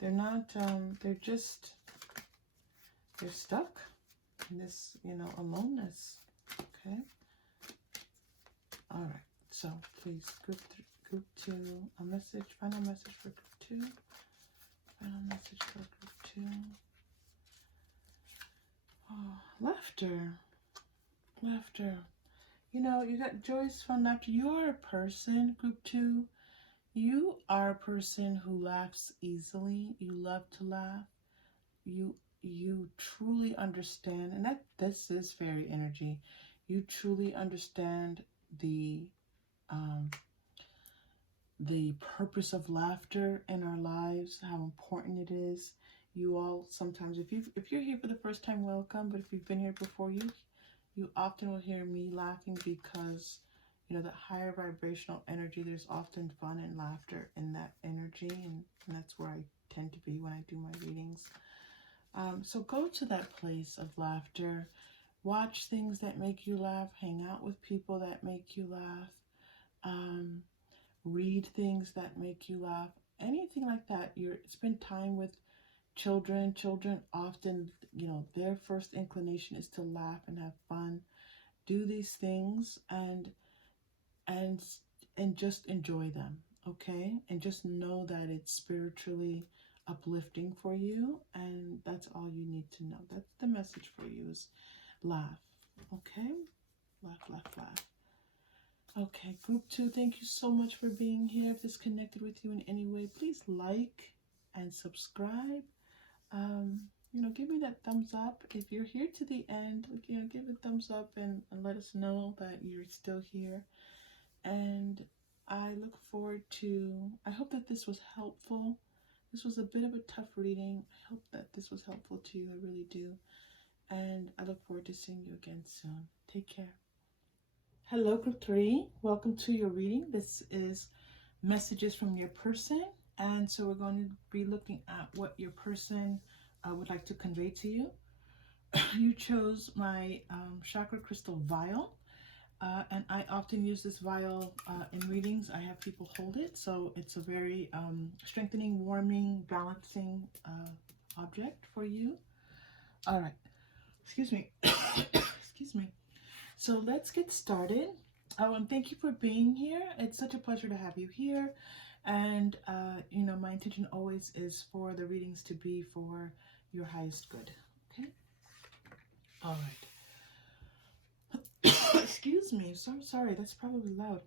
They're not, they're stuck in this, aloneness. Okay. All right. So please, group 2, a message, final message for group 2. Final message for group 2. Oh, laughter. Laughter. You got joyous fun laughter. You are a person, group 2. You are a person who laughs easily. You love to laugh. You truly understand, and this is fairy energy. You truly understand the purpose of laughter in our lives, how important it is. You all sometimes, if you're here for the first time, welcome. But if you've been here before, you often will hear me laughing, because the higher vibrational energy, there's often fun and laughter in that energy, and that's where I tend to be when I do my readings. So go to that place of laughter. Watch things that make you laugh. Hang out with people that make you laugh. Read things that make you laugh. Anything like that. Spend time with children. Children often, their first inclination is to laugh and have fun. Do these things and just enjoy them, okay? And just know that it's spiritually uplifting for you, and that's all you need to know. That's the message for you, is laugh, okay? Laugh, laugh, laugh. Okay, group 2, thank you so much for being here. If this connected with you in any way, please like and subscribe. Give me that thumbs up. If you're here to the end, give a thumbs up and let us know that you're still here. And I look forward I hope that this was helpful. This was a bit of a tough reading. I hope that this was helpful to you. I really do. And I look forward to seeing you again soon. Take care. Hello, group 3. Welcome to your reading. This is messages from your person. And so we're going to be looking at what your person would like to convey to you. You chose my chakra crystal vial. And I often use this vial in readings. I have people hold it, so it's a very strengthening, warming, balancing object for you. All right. Excuse me. Excuse me. So let's get started. Oh, and thank you for being here. It's such a pleasure to have you here. And, my intention always is for the readings to be for your highest good. Okay? All right. Excuse me. So sorry. That's probably loud.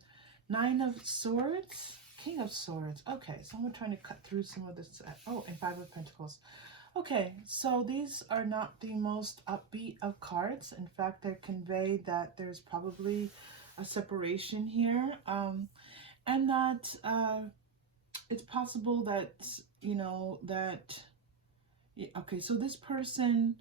9 of Swords. King of Swords. Okay. So I'm trying to cut through some of this. Oh, and 5 of Pentacles. Okay. So these are not the most upbeat of cards. In fact, they convey that there's probably a separation here. And that it's possible that, that Okay, so this person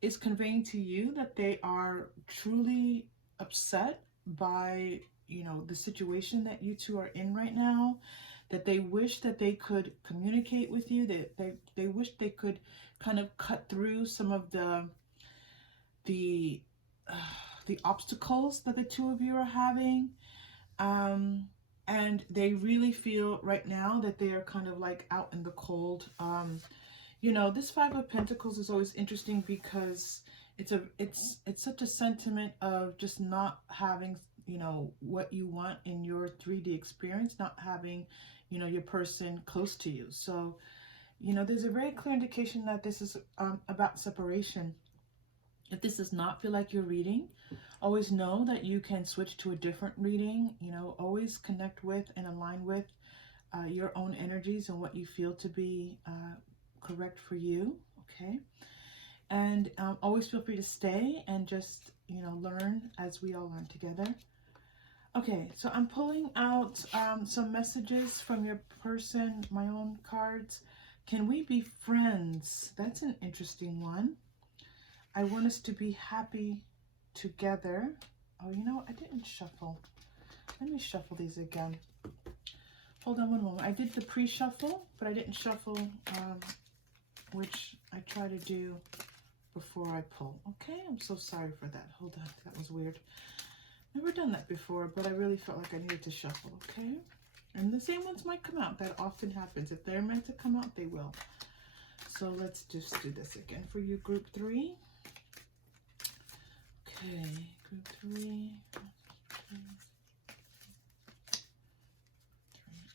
is conveying to you that they are truly upset by, you know, the situation that you two are in right now, that they wish that they could communicate with you, that they wish they could kind of cut through some of the uh, the obstacles that the two of you are having. Um, and they really feel right now that they are kind of like out in the cold. You know, this Five of Pentacles is always interesting because it's such a sentiment of just not having, you know, what you want in your 3D experience, not having, you know, your person close to you. So, you know, there's a very clear indication that this is about separation. If this does not feel like your reading, always know that you can switch to a different reading. You know, always connect with and align with your own energies and what you feel to be correct for you. Okay. And always feel free to stay and just, you know, learn as we all learn together. Okay, so I'm pulling out some messages from your person, my own cards. Can we be friends? That's an interesting one. I want us to be happy together. Oh, you know, I didn't shuffle. Let me shuffle these again. Hold on one moment. I did the pre-shuffle, but I didn't shuffle, which I try to do before I pull. Okay, I'm so sorry for that. Hold on, that was weird. Never done that before, but I really felt like I needed to shuffle, okay? And the same ones might come out. That often happens. If they're meant to come out, they will. So let's just do this again for you, group 3. Okay, group 3.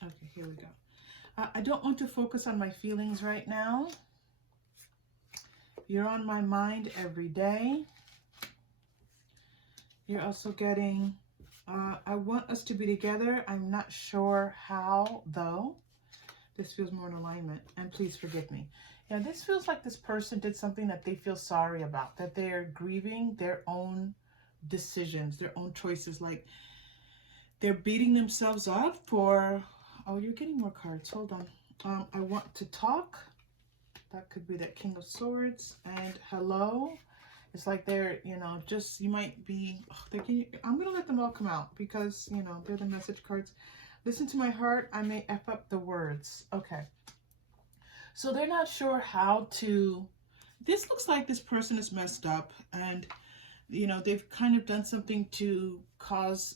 Okay, here we go. I don't want to focus on my feelings right now. You're on my mind every day. You're also getting, I want us to be together. I'm not sure how, though. This feels more in alignment. And please forgive me. Yeah, this feels like this person did something that they feel sorry about, that they're grieving their own decisions, their own choices. Like they're beating themselves up for, oh, you're getting more cards. Hold on. I want to talk. That could be that King of Swords. And hello. It's like they're, you know, just, you might be, I'm going to let them all come out because, you know, they're the message cards. Listen to my heart. I may F up the words. Okay. So they're not sure how to, this looks like this person is messed up and, you know, they've kind of done something to cause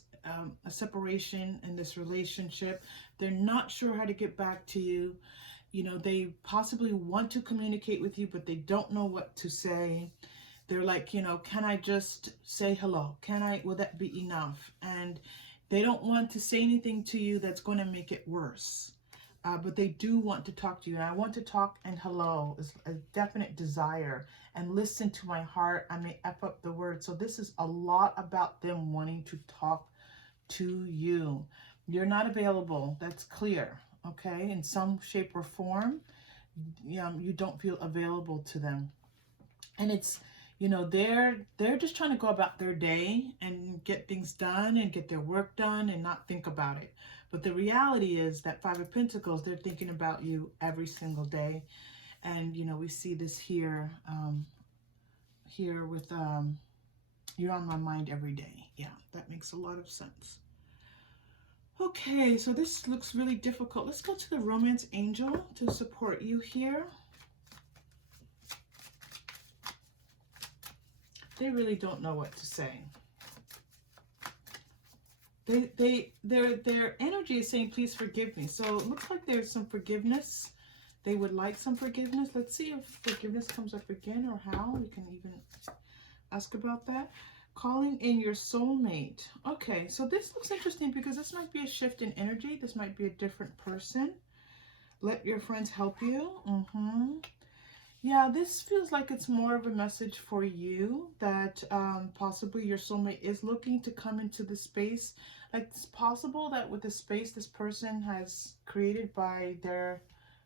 a separation in this relationship. They're not sure how to get back to you. You know, they possibly want to communicate with you, but they don't know what to say. They're like, you know, can I just say hello? Will that be enough? And they don't want to say anything to you that's going to make it worse. But they do want to talk to you. And I want to talk, and hello is a definite desire. And listen to my heart. I may F up the word. So this is a lot about them wanting to talk to you. You're not available. That's clear. Okay. In some shape or form, you don't feel available to them. And it's, you know, they're just trying to go about their day and get things done and get their work done and not think about it. But the reality is that Five of Pentacles, they're thinking about you every single day. And, you know, we see this here, here with, you're on my mind every day. Yeah, that makes a lot of sense. Okay, so this looks really difficult. Let's go to the Romance Angel to support you here. They really don't know what to say. Their energy is saying, please forgive me. So it looks like there's some forgiveness. They would like some forgiveness. Let's see if forgiveness comes up again or how. We can even ask about that. Calling in your soulmate. Okay, so this looks interesting because this might be a shift in energy. This might be a different person. Let your friends help you. Yeah, this feels like it's more of a message for you that possibly your soulmate is looking to come into the space. Like it's possible that with the space this person has created by their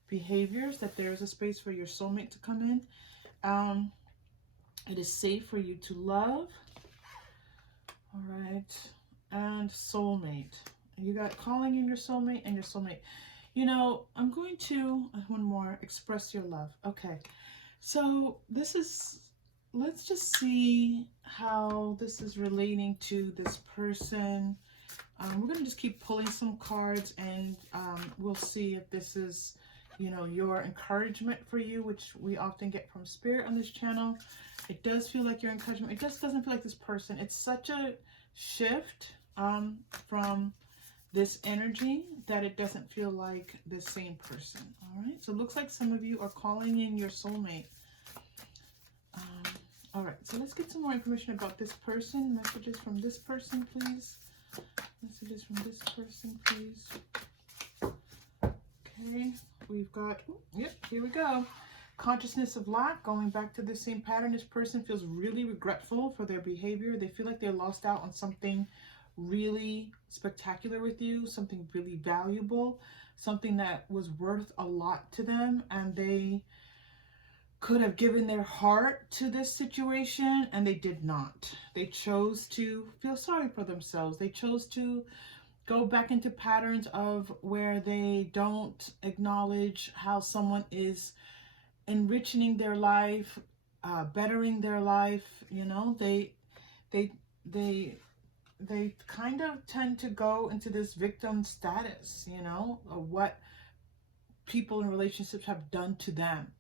behaviors, that there's a space for your soulmate to come in. It is safe for you to love. All right. And soulmate. You got calling in your soulmate and your soulmate. You know, I'm going to, one more, express your love. Okay. So let's just see how this is relating to this person. We're going to just keep pulling some cards, and we'll see if this is, your encouragement for you, which we often get from Spirit on this channel. It does feel like your encouragement. It just doesn't feel like this person. It's such a shift from this energy that it doesn't feel like the same person. All right, so it looks like some of you are calling in your soulmate. All right, so let's get some more information about this person. Messages from this person, please. Messages from this person, please. Okay, we've got, yep, here we go. Consciousness of lack, going back to the same pattern. This person feels really regretful for their behavior. They feel like they lost out on something really spectacular with you, something really valuable, something that was worth a lot to them, and they could have given their heart to this situation, and they did not. They chose to feel sorry for themselves. They chose to go back into patterns of where they don't acknowledge how someone is enriching their life, bettering their life. They kind of tend to go into this victim status, of what people in relationships have done to them,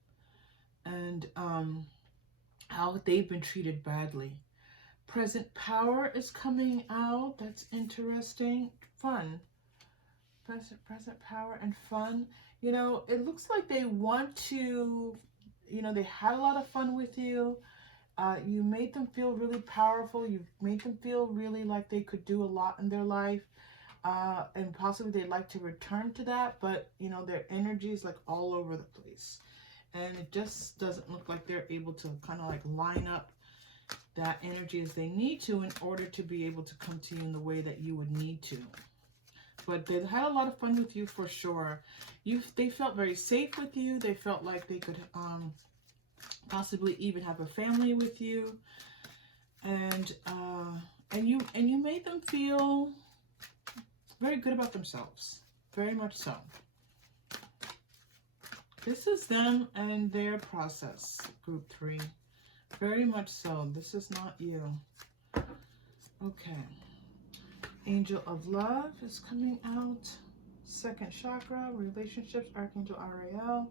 and how they've been treated badly. Present power is coming out. That's interesting. Fun. Present power and fun. It looks like they want to, they had a lot of fun with you. You made them feel really powerful. You made them feel really like they could do a lot in their life. And possibly they'd like to return to that, but their energy is like all over the place. And it just doesn't look like they're able to kind of like line up that energy as they need to in order to be able to come to you in the way that you would need to. But they had a lot of fun with you for sure. They felt very safe with you. They felt like they could possibly even have a family with you, and you made them feel very good about themselves, very much so. This is them and their process, group 3. Very much so. This is not you. Okay. Angel of Love is coming out. Second chakra, relationships, Archangel Ariel.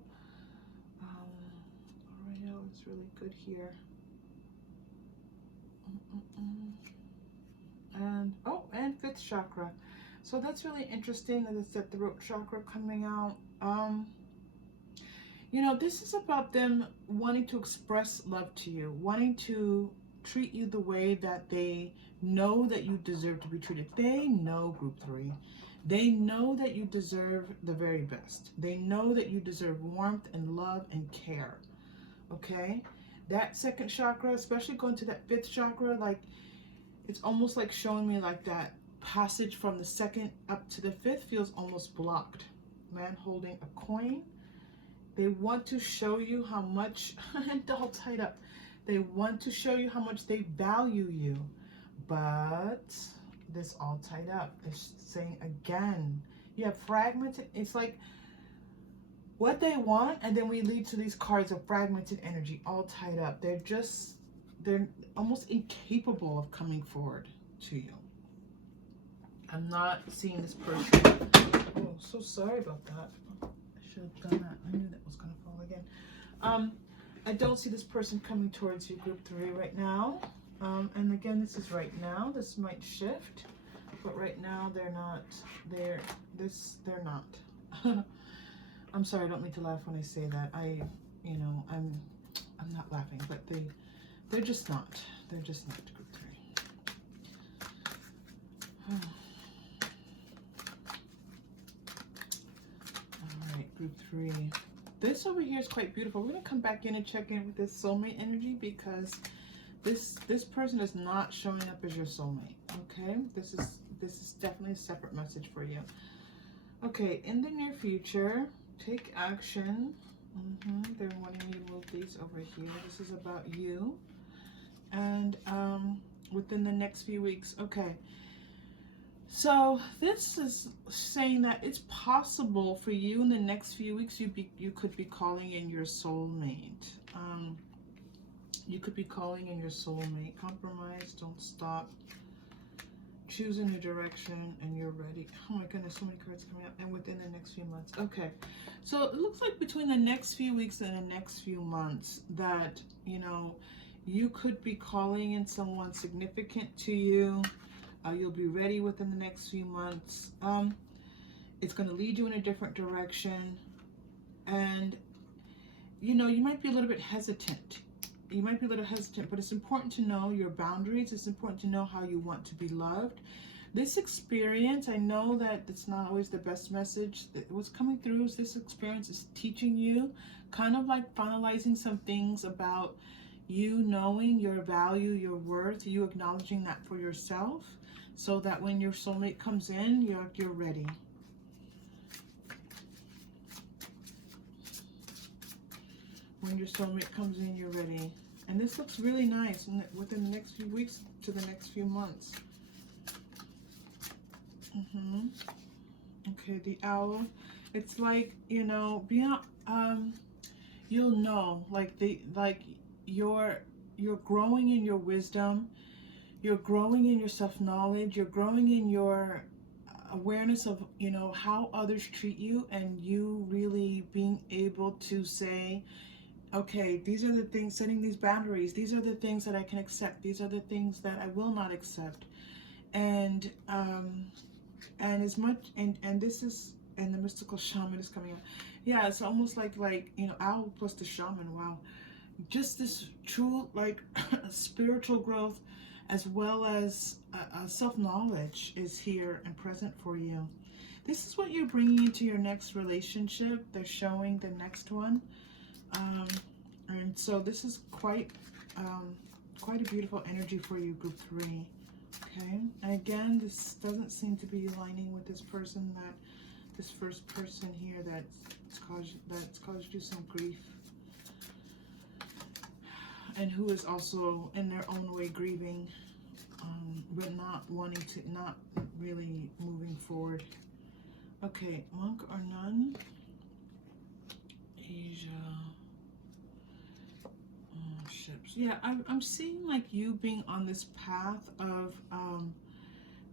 Ariel is really good here. And fifth chakra. So that's really interesting that it's that throat chakra coming out. This is about them wanting to express love to you, wanting to treat you the way that they know that you deserve to be treated. They know, group 3. They know that you deserve the very best. They know that you deserve warmth and love and care. Okay? That second chakra, especially going to that fifth chakra, like it's almost like showing me like that passage from the second up to the fifth feels almost blocked. Man holding a coin. They want to show you how much, and all tied up. They want to show you how much they value you. But this all tied up. It's saying again, you have fragmented. It's like what they want, and then we lead to these cards of fragmented energy, all tied up. They're almost incapable of coming forward to you. I'm not seeing this person. Oh, so sorry about that. I should have done that. I knew that was going to fall again. I don't see this person coming towards you, group 3, right now. And again, this is right now. This might shift, but right now they're not. They're not. I'm sorry. I don't mean to laugh when I say that. I'm not laughing, but they're just not. They're just not, group 3. All right, group 3. This over here is quite beautiful. We're going to come back in and check in with this soulmate energy, because this person is not showing up as your soulmate. Okay, this is definitely a separate message for you. Okay, in the near future, take action. They're wanting you to move these over here. This is about you, and within the next few weeks. Okay, So this is saying that it's possible for you in the next few weeks you could be calling in your soulmate. You could be calling in your soulmate. Compromise, don't stop. Choose a new direction and you're ready. Oh my goodness, so many cards coming up. And within the next few months. Okay. So it looks like between the next few weeks and the next few months that, you know, you could be calling in someone significant to you. You'll be ready within the next few months. It's going to lead you in a different direction. And, you know, you might be a little bit hesitant. You might be a little hesitant, but it's important to know your boundaries. It's important to know how you want to be loved. This experience, I know that it's not always the best message. What's coming through is this experience is teaching you, kind of like finalizing some things about you knowing your value, your worth, you acknowledging that for yourself, so that when your soulmate comes in, you're ready. When your soulmate comes in, you're ready. And this looks really nice within the next few weeks to the next few months. Okay, the owl. It's like, you know, you'll know, you're growing in your wisdom, you're growing in your self-knowledge, you're growing in your awareness of, you know, how others treat you, and you really being able to say, okay, these are the things, setting these boundaries, these are the things that I can accept, these are the things that I will not accept. And as much, and this is, and the mystical shaman is coming up. Yeah, it's almost like, you know, owl plus the shaman. Wow. Just this true, like, spiritual growth, as well as self-knowledge is here and present for you. This is what you're bringing into your next relationship. They're showing the next one. And so this is quite a beautiful energy for you, group 3. Okay, and again, this doesn't seem to be aligning with this person, this first person here that's caused you some grief, and who is also in their own way grieving, but not really moving forward. Okay, monk or nun, Asia. Ships. Yeah, I'm seeing like you being on this path of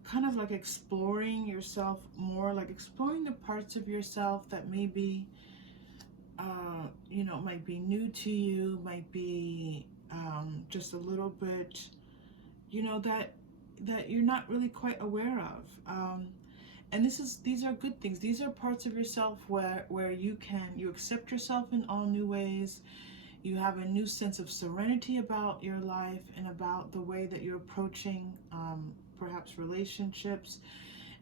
kind of like exploring yourself more, like exploring the parts of yourself that maybe you know, might be new to you, might be just a little bit, you know, that you're not really quite aware of. And these are good things. These are parts of yourself where you accept yourself in all new ways. You have a new sense of serenity about your life and about the way that you're approaching perhaps relationships,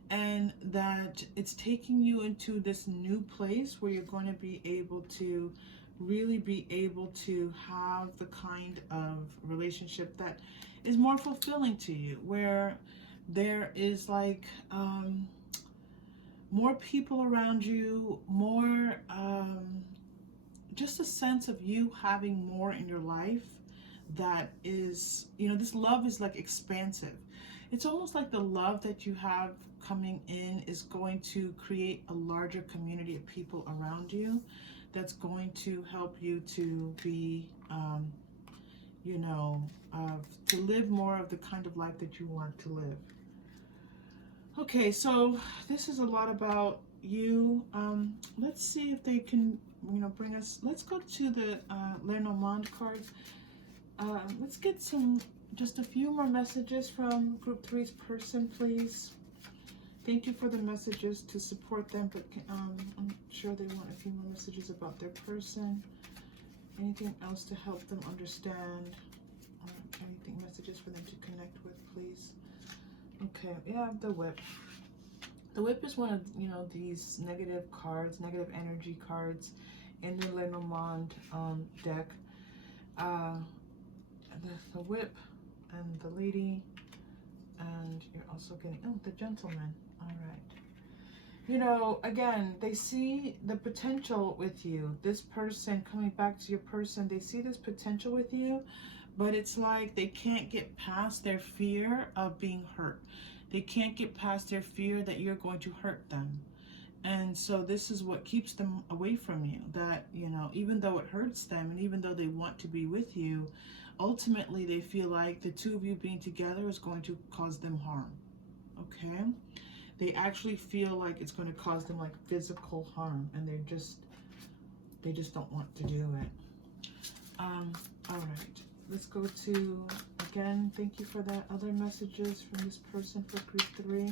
and that it's taking you into this new place where you're going to be able to really be able to have the kind of relationship that is more fulfilling to you, where there is like more people around you, more just a sense of you having more in your life that is, you know, this love is like expansive. It's almost like the love that you have coming in is going to create a larger community of people around you that's going to help you to be, you know, to live more of the kind of life that you want to live. Okay, so this is a lot about you. Let's see if they can, you know, bring us, let's go to the Lenormand cards. Let's get just a few more messages from group 3's person, please. Thank you for the messages to support them, but I'm sure they want a few more messages about their person. Anything else to help them understand? Anything, messages for them to connect with, please? Okay, yeah, the whip. The whip is one of, you know, these negative cards, negative energy cards in the Lenormand deck. The whip and the lady, and you're also getting, oh, the gentleman. All right. You know, again, they see the potential with you. This person, coming back to your person, they see this potential with you, but it's like they can't get past their fear of being hurt. They can't get past their fear that you're going to hurt them. And so this is what keeps them away from you, that, you know, even though it hurts them and even though they want to be with you, ultimately they feel like the two of you being together is going to cause them harm. Okay? They actually feel like it's going to cause them like physical harm, and they just don't want to do it. All right. Let's go to, again, thank you for that, other messages from this person for group 3.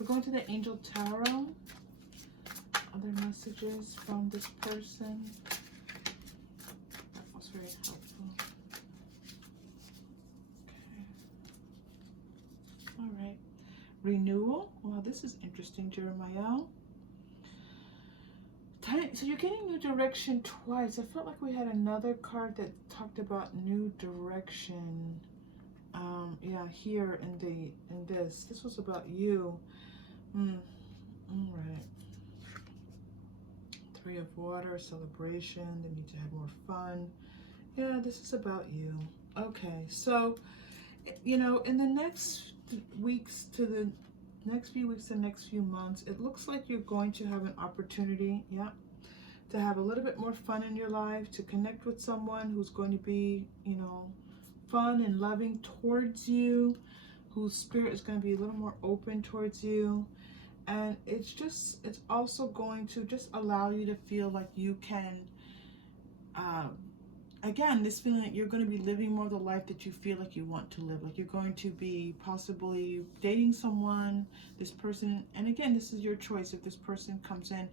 We're going to the Angel Tarot. Other messages from this person. That was very helpful. Okay. All right. Renewal. Wow, this is interesting, Jeremiah. So you're getting new direction twice. I felt like we had another card that talked about new direction. Yeah, here in this. This was about you. All right. 3 of Water, celebration. They need to have more fun. Yeah, this is about you. Okay, so, you know, in the next weeks to the next few weeks and next few months, it looks like you're going to have an opportunity, yeah, to have a little bit more fun in your life, to connect with someone who's going to be, you know, fun and loving towards you, whose spirit is going to be a little more open towards you. And it's also going to just allow you to feel like you can, again, this feeling that you're going to be living more of the life that you feel like you want to live. Like you're going to be possibly dating someone, this person, and again, this is your choice if this person comes in.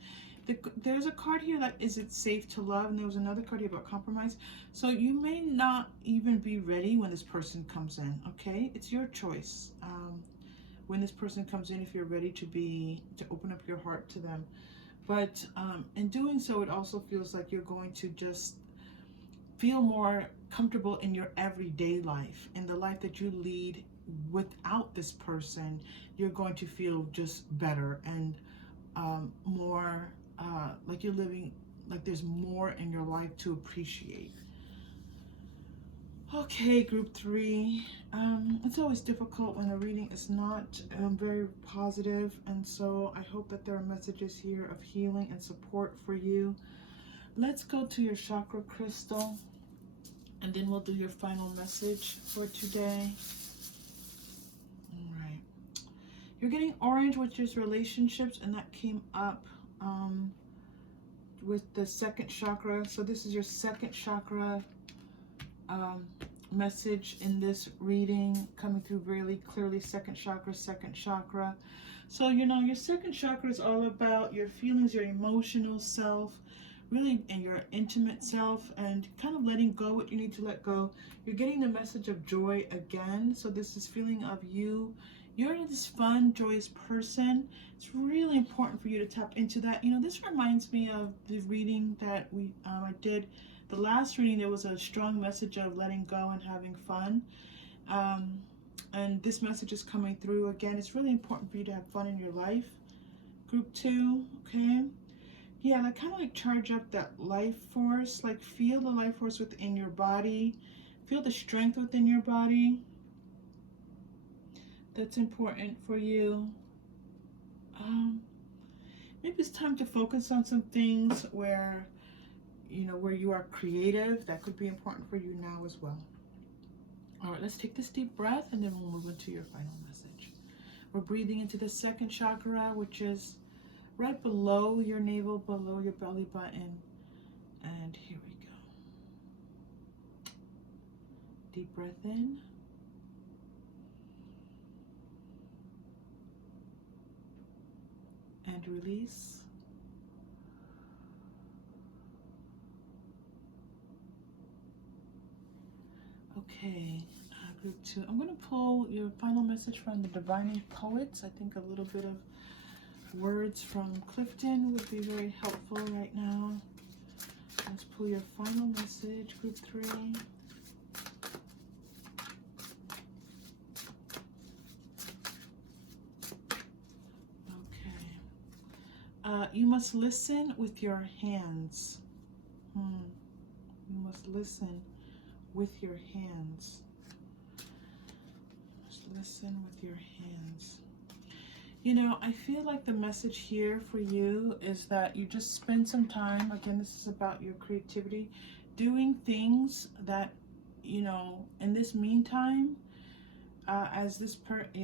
There's a card here that is it safe to love, and there was another card here about compromise. So you may not even be ready when this person comes in, okay? It's your choice. When this person comes in, if you're ready to open up your heart to them. But in doing so, it also feels like you're going to just feel more comfortable in your everyday life, in the life that you lead without this person. You're going to feel just better and more like you're living, like there's more in your life to appreciate. Okay, group 3. It's always difficult when the reading is not very positive, and so I hope that there are messages here of healing and support for you. Let's go to your chakra crystal, and then we'll do your final message for today. All right. You're getting orange, which is relationships, and that came up with the second chakra. So this is your second chakra message in this reading, coming through really clearly. Second chakra, second chakra. So, you know, your second chakra is all about your feelings, your emotional self, really, and your intimate self, and kind of letting go what you need to let go. You're getting the message of joy again. So this is feeling of you're this fun, joyous person. It's really important for you to tap into that. You know, this reminds me of the reading that I did. The last reading, there was a strong message of letting go and having fun. And this message is coming through again. It's really important for you to have fun in your life. Group 2, okay? Yeah, like kind of like charge up that life force. Like feel the life force within your body. Feel the strength within your body. That's important for you. Maybe it's time to focus on some things where, you know, where you are creative. That could be important for you now as well. All right, let's take this deep breath, and then we'll move into your final message. We're breathing into the second chakra, which is right below your navel, below your belly button. And here we go. Deep breath in. And release. Okay, group 2. I'm going to pull your final message from the Divining Poets. I think a little bit of words from Clifton would be very helpful right now. Let's pull your final message, group 3. Okay. You must listen with your hands. You must listen with your hands. Just listen with your hands. You know, I feel like the message here for you is that you just spend some time, again, this is about your creativity, doing things that, you know, in this meantime, as this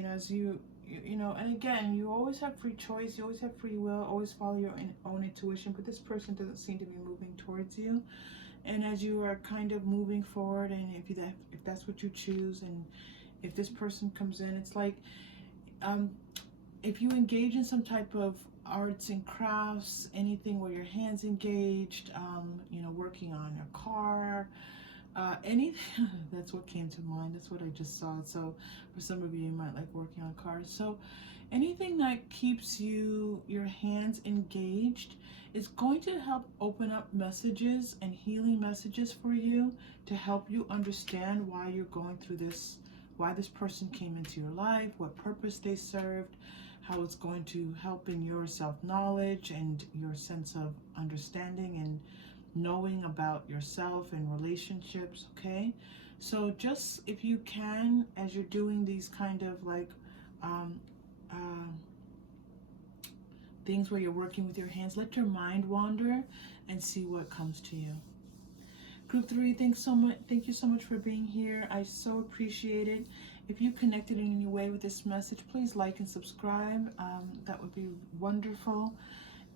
as you know, and again, you always have free choice, you always have free will, always follow your own intuition, but this person doesn't seem to be moving towards you. And as you are kind of moving forward, and if that's what you choose, and if this person comes in, it's like, um, if you engage in some type of arts and crafts, anything where your hands engaged, you know, working on your car, anything, that's what came to mind. That's what I just saw. So for some of you, you might like working on cars. So anything that keeps your hands engaged is going to help open up messages and healing messages for you to help you understand why you're going through this, why this person came into your life, what purpose they served, how it's going to help in your self-knowledge and your sense of understanding and knowing about yourself and relationships. Okay, so just if you can, as you're doing these kind of like um, uh, things where you're working with your hands, let your mind wander and see what comes to you. Group 3, thanks so much. Thank you so much for being here. I so appreciate it. If you connected in any way with this message, please like and subscribe. That would be wonderful.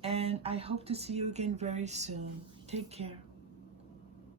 And I hope to see you again very soon. Take care.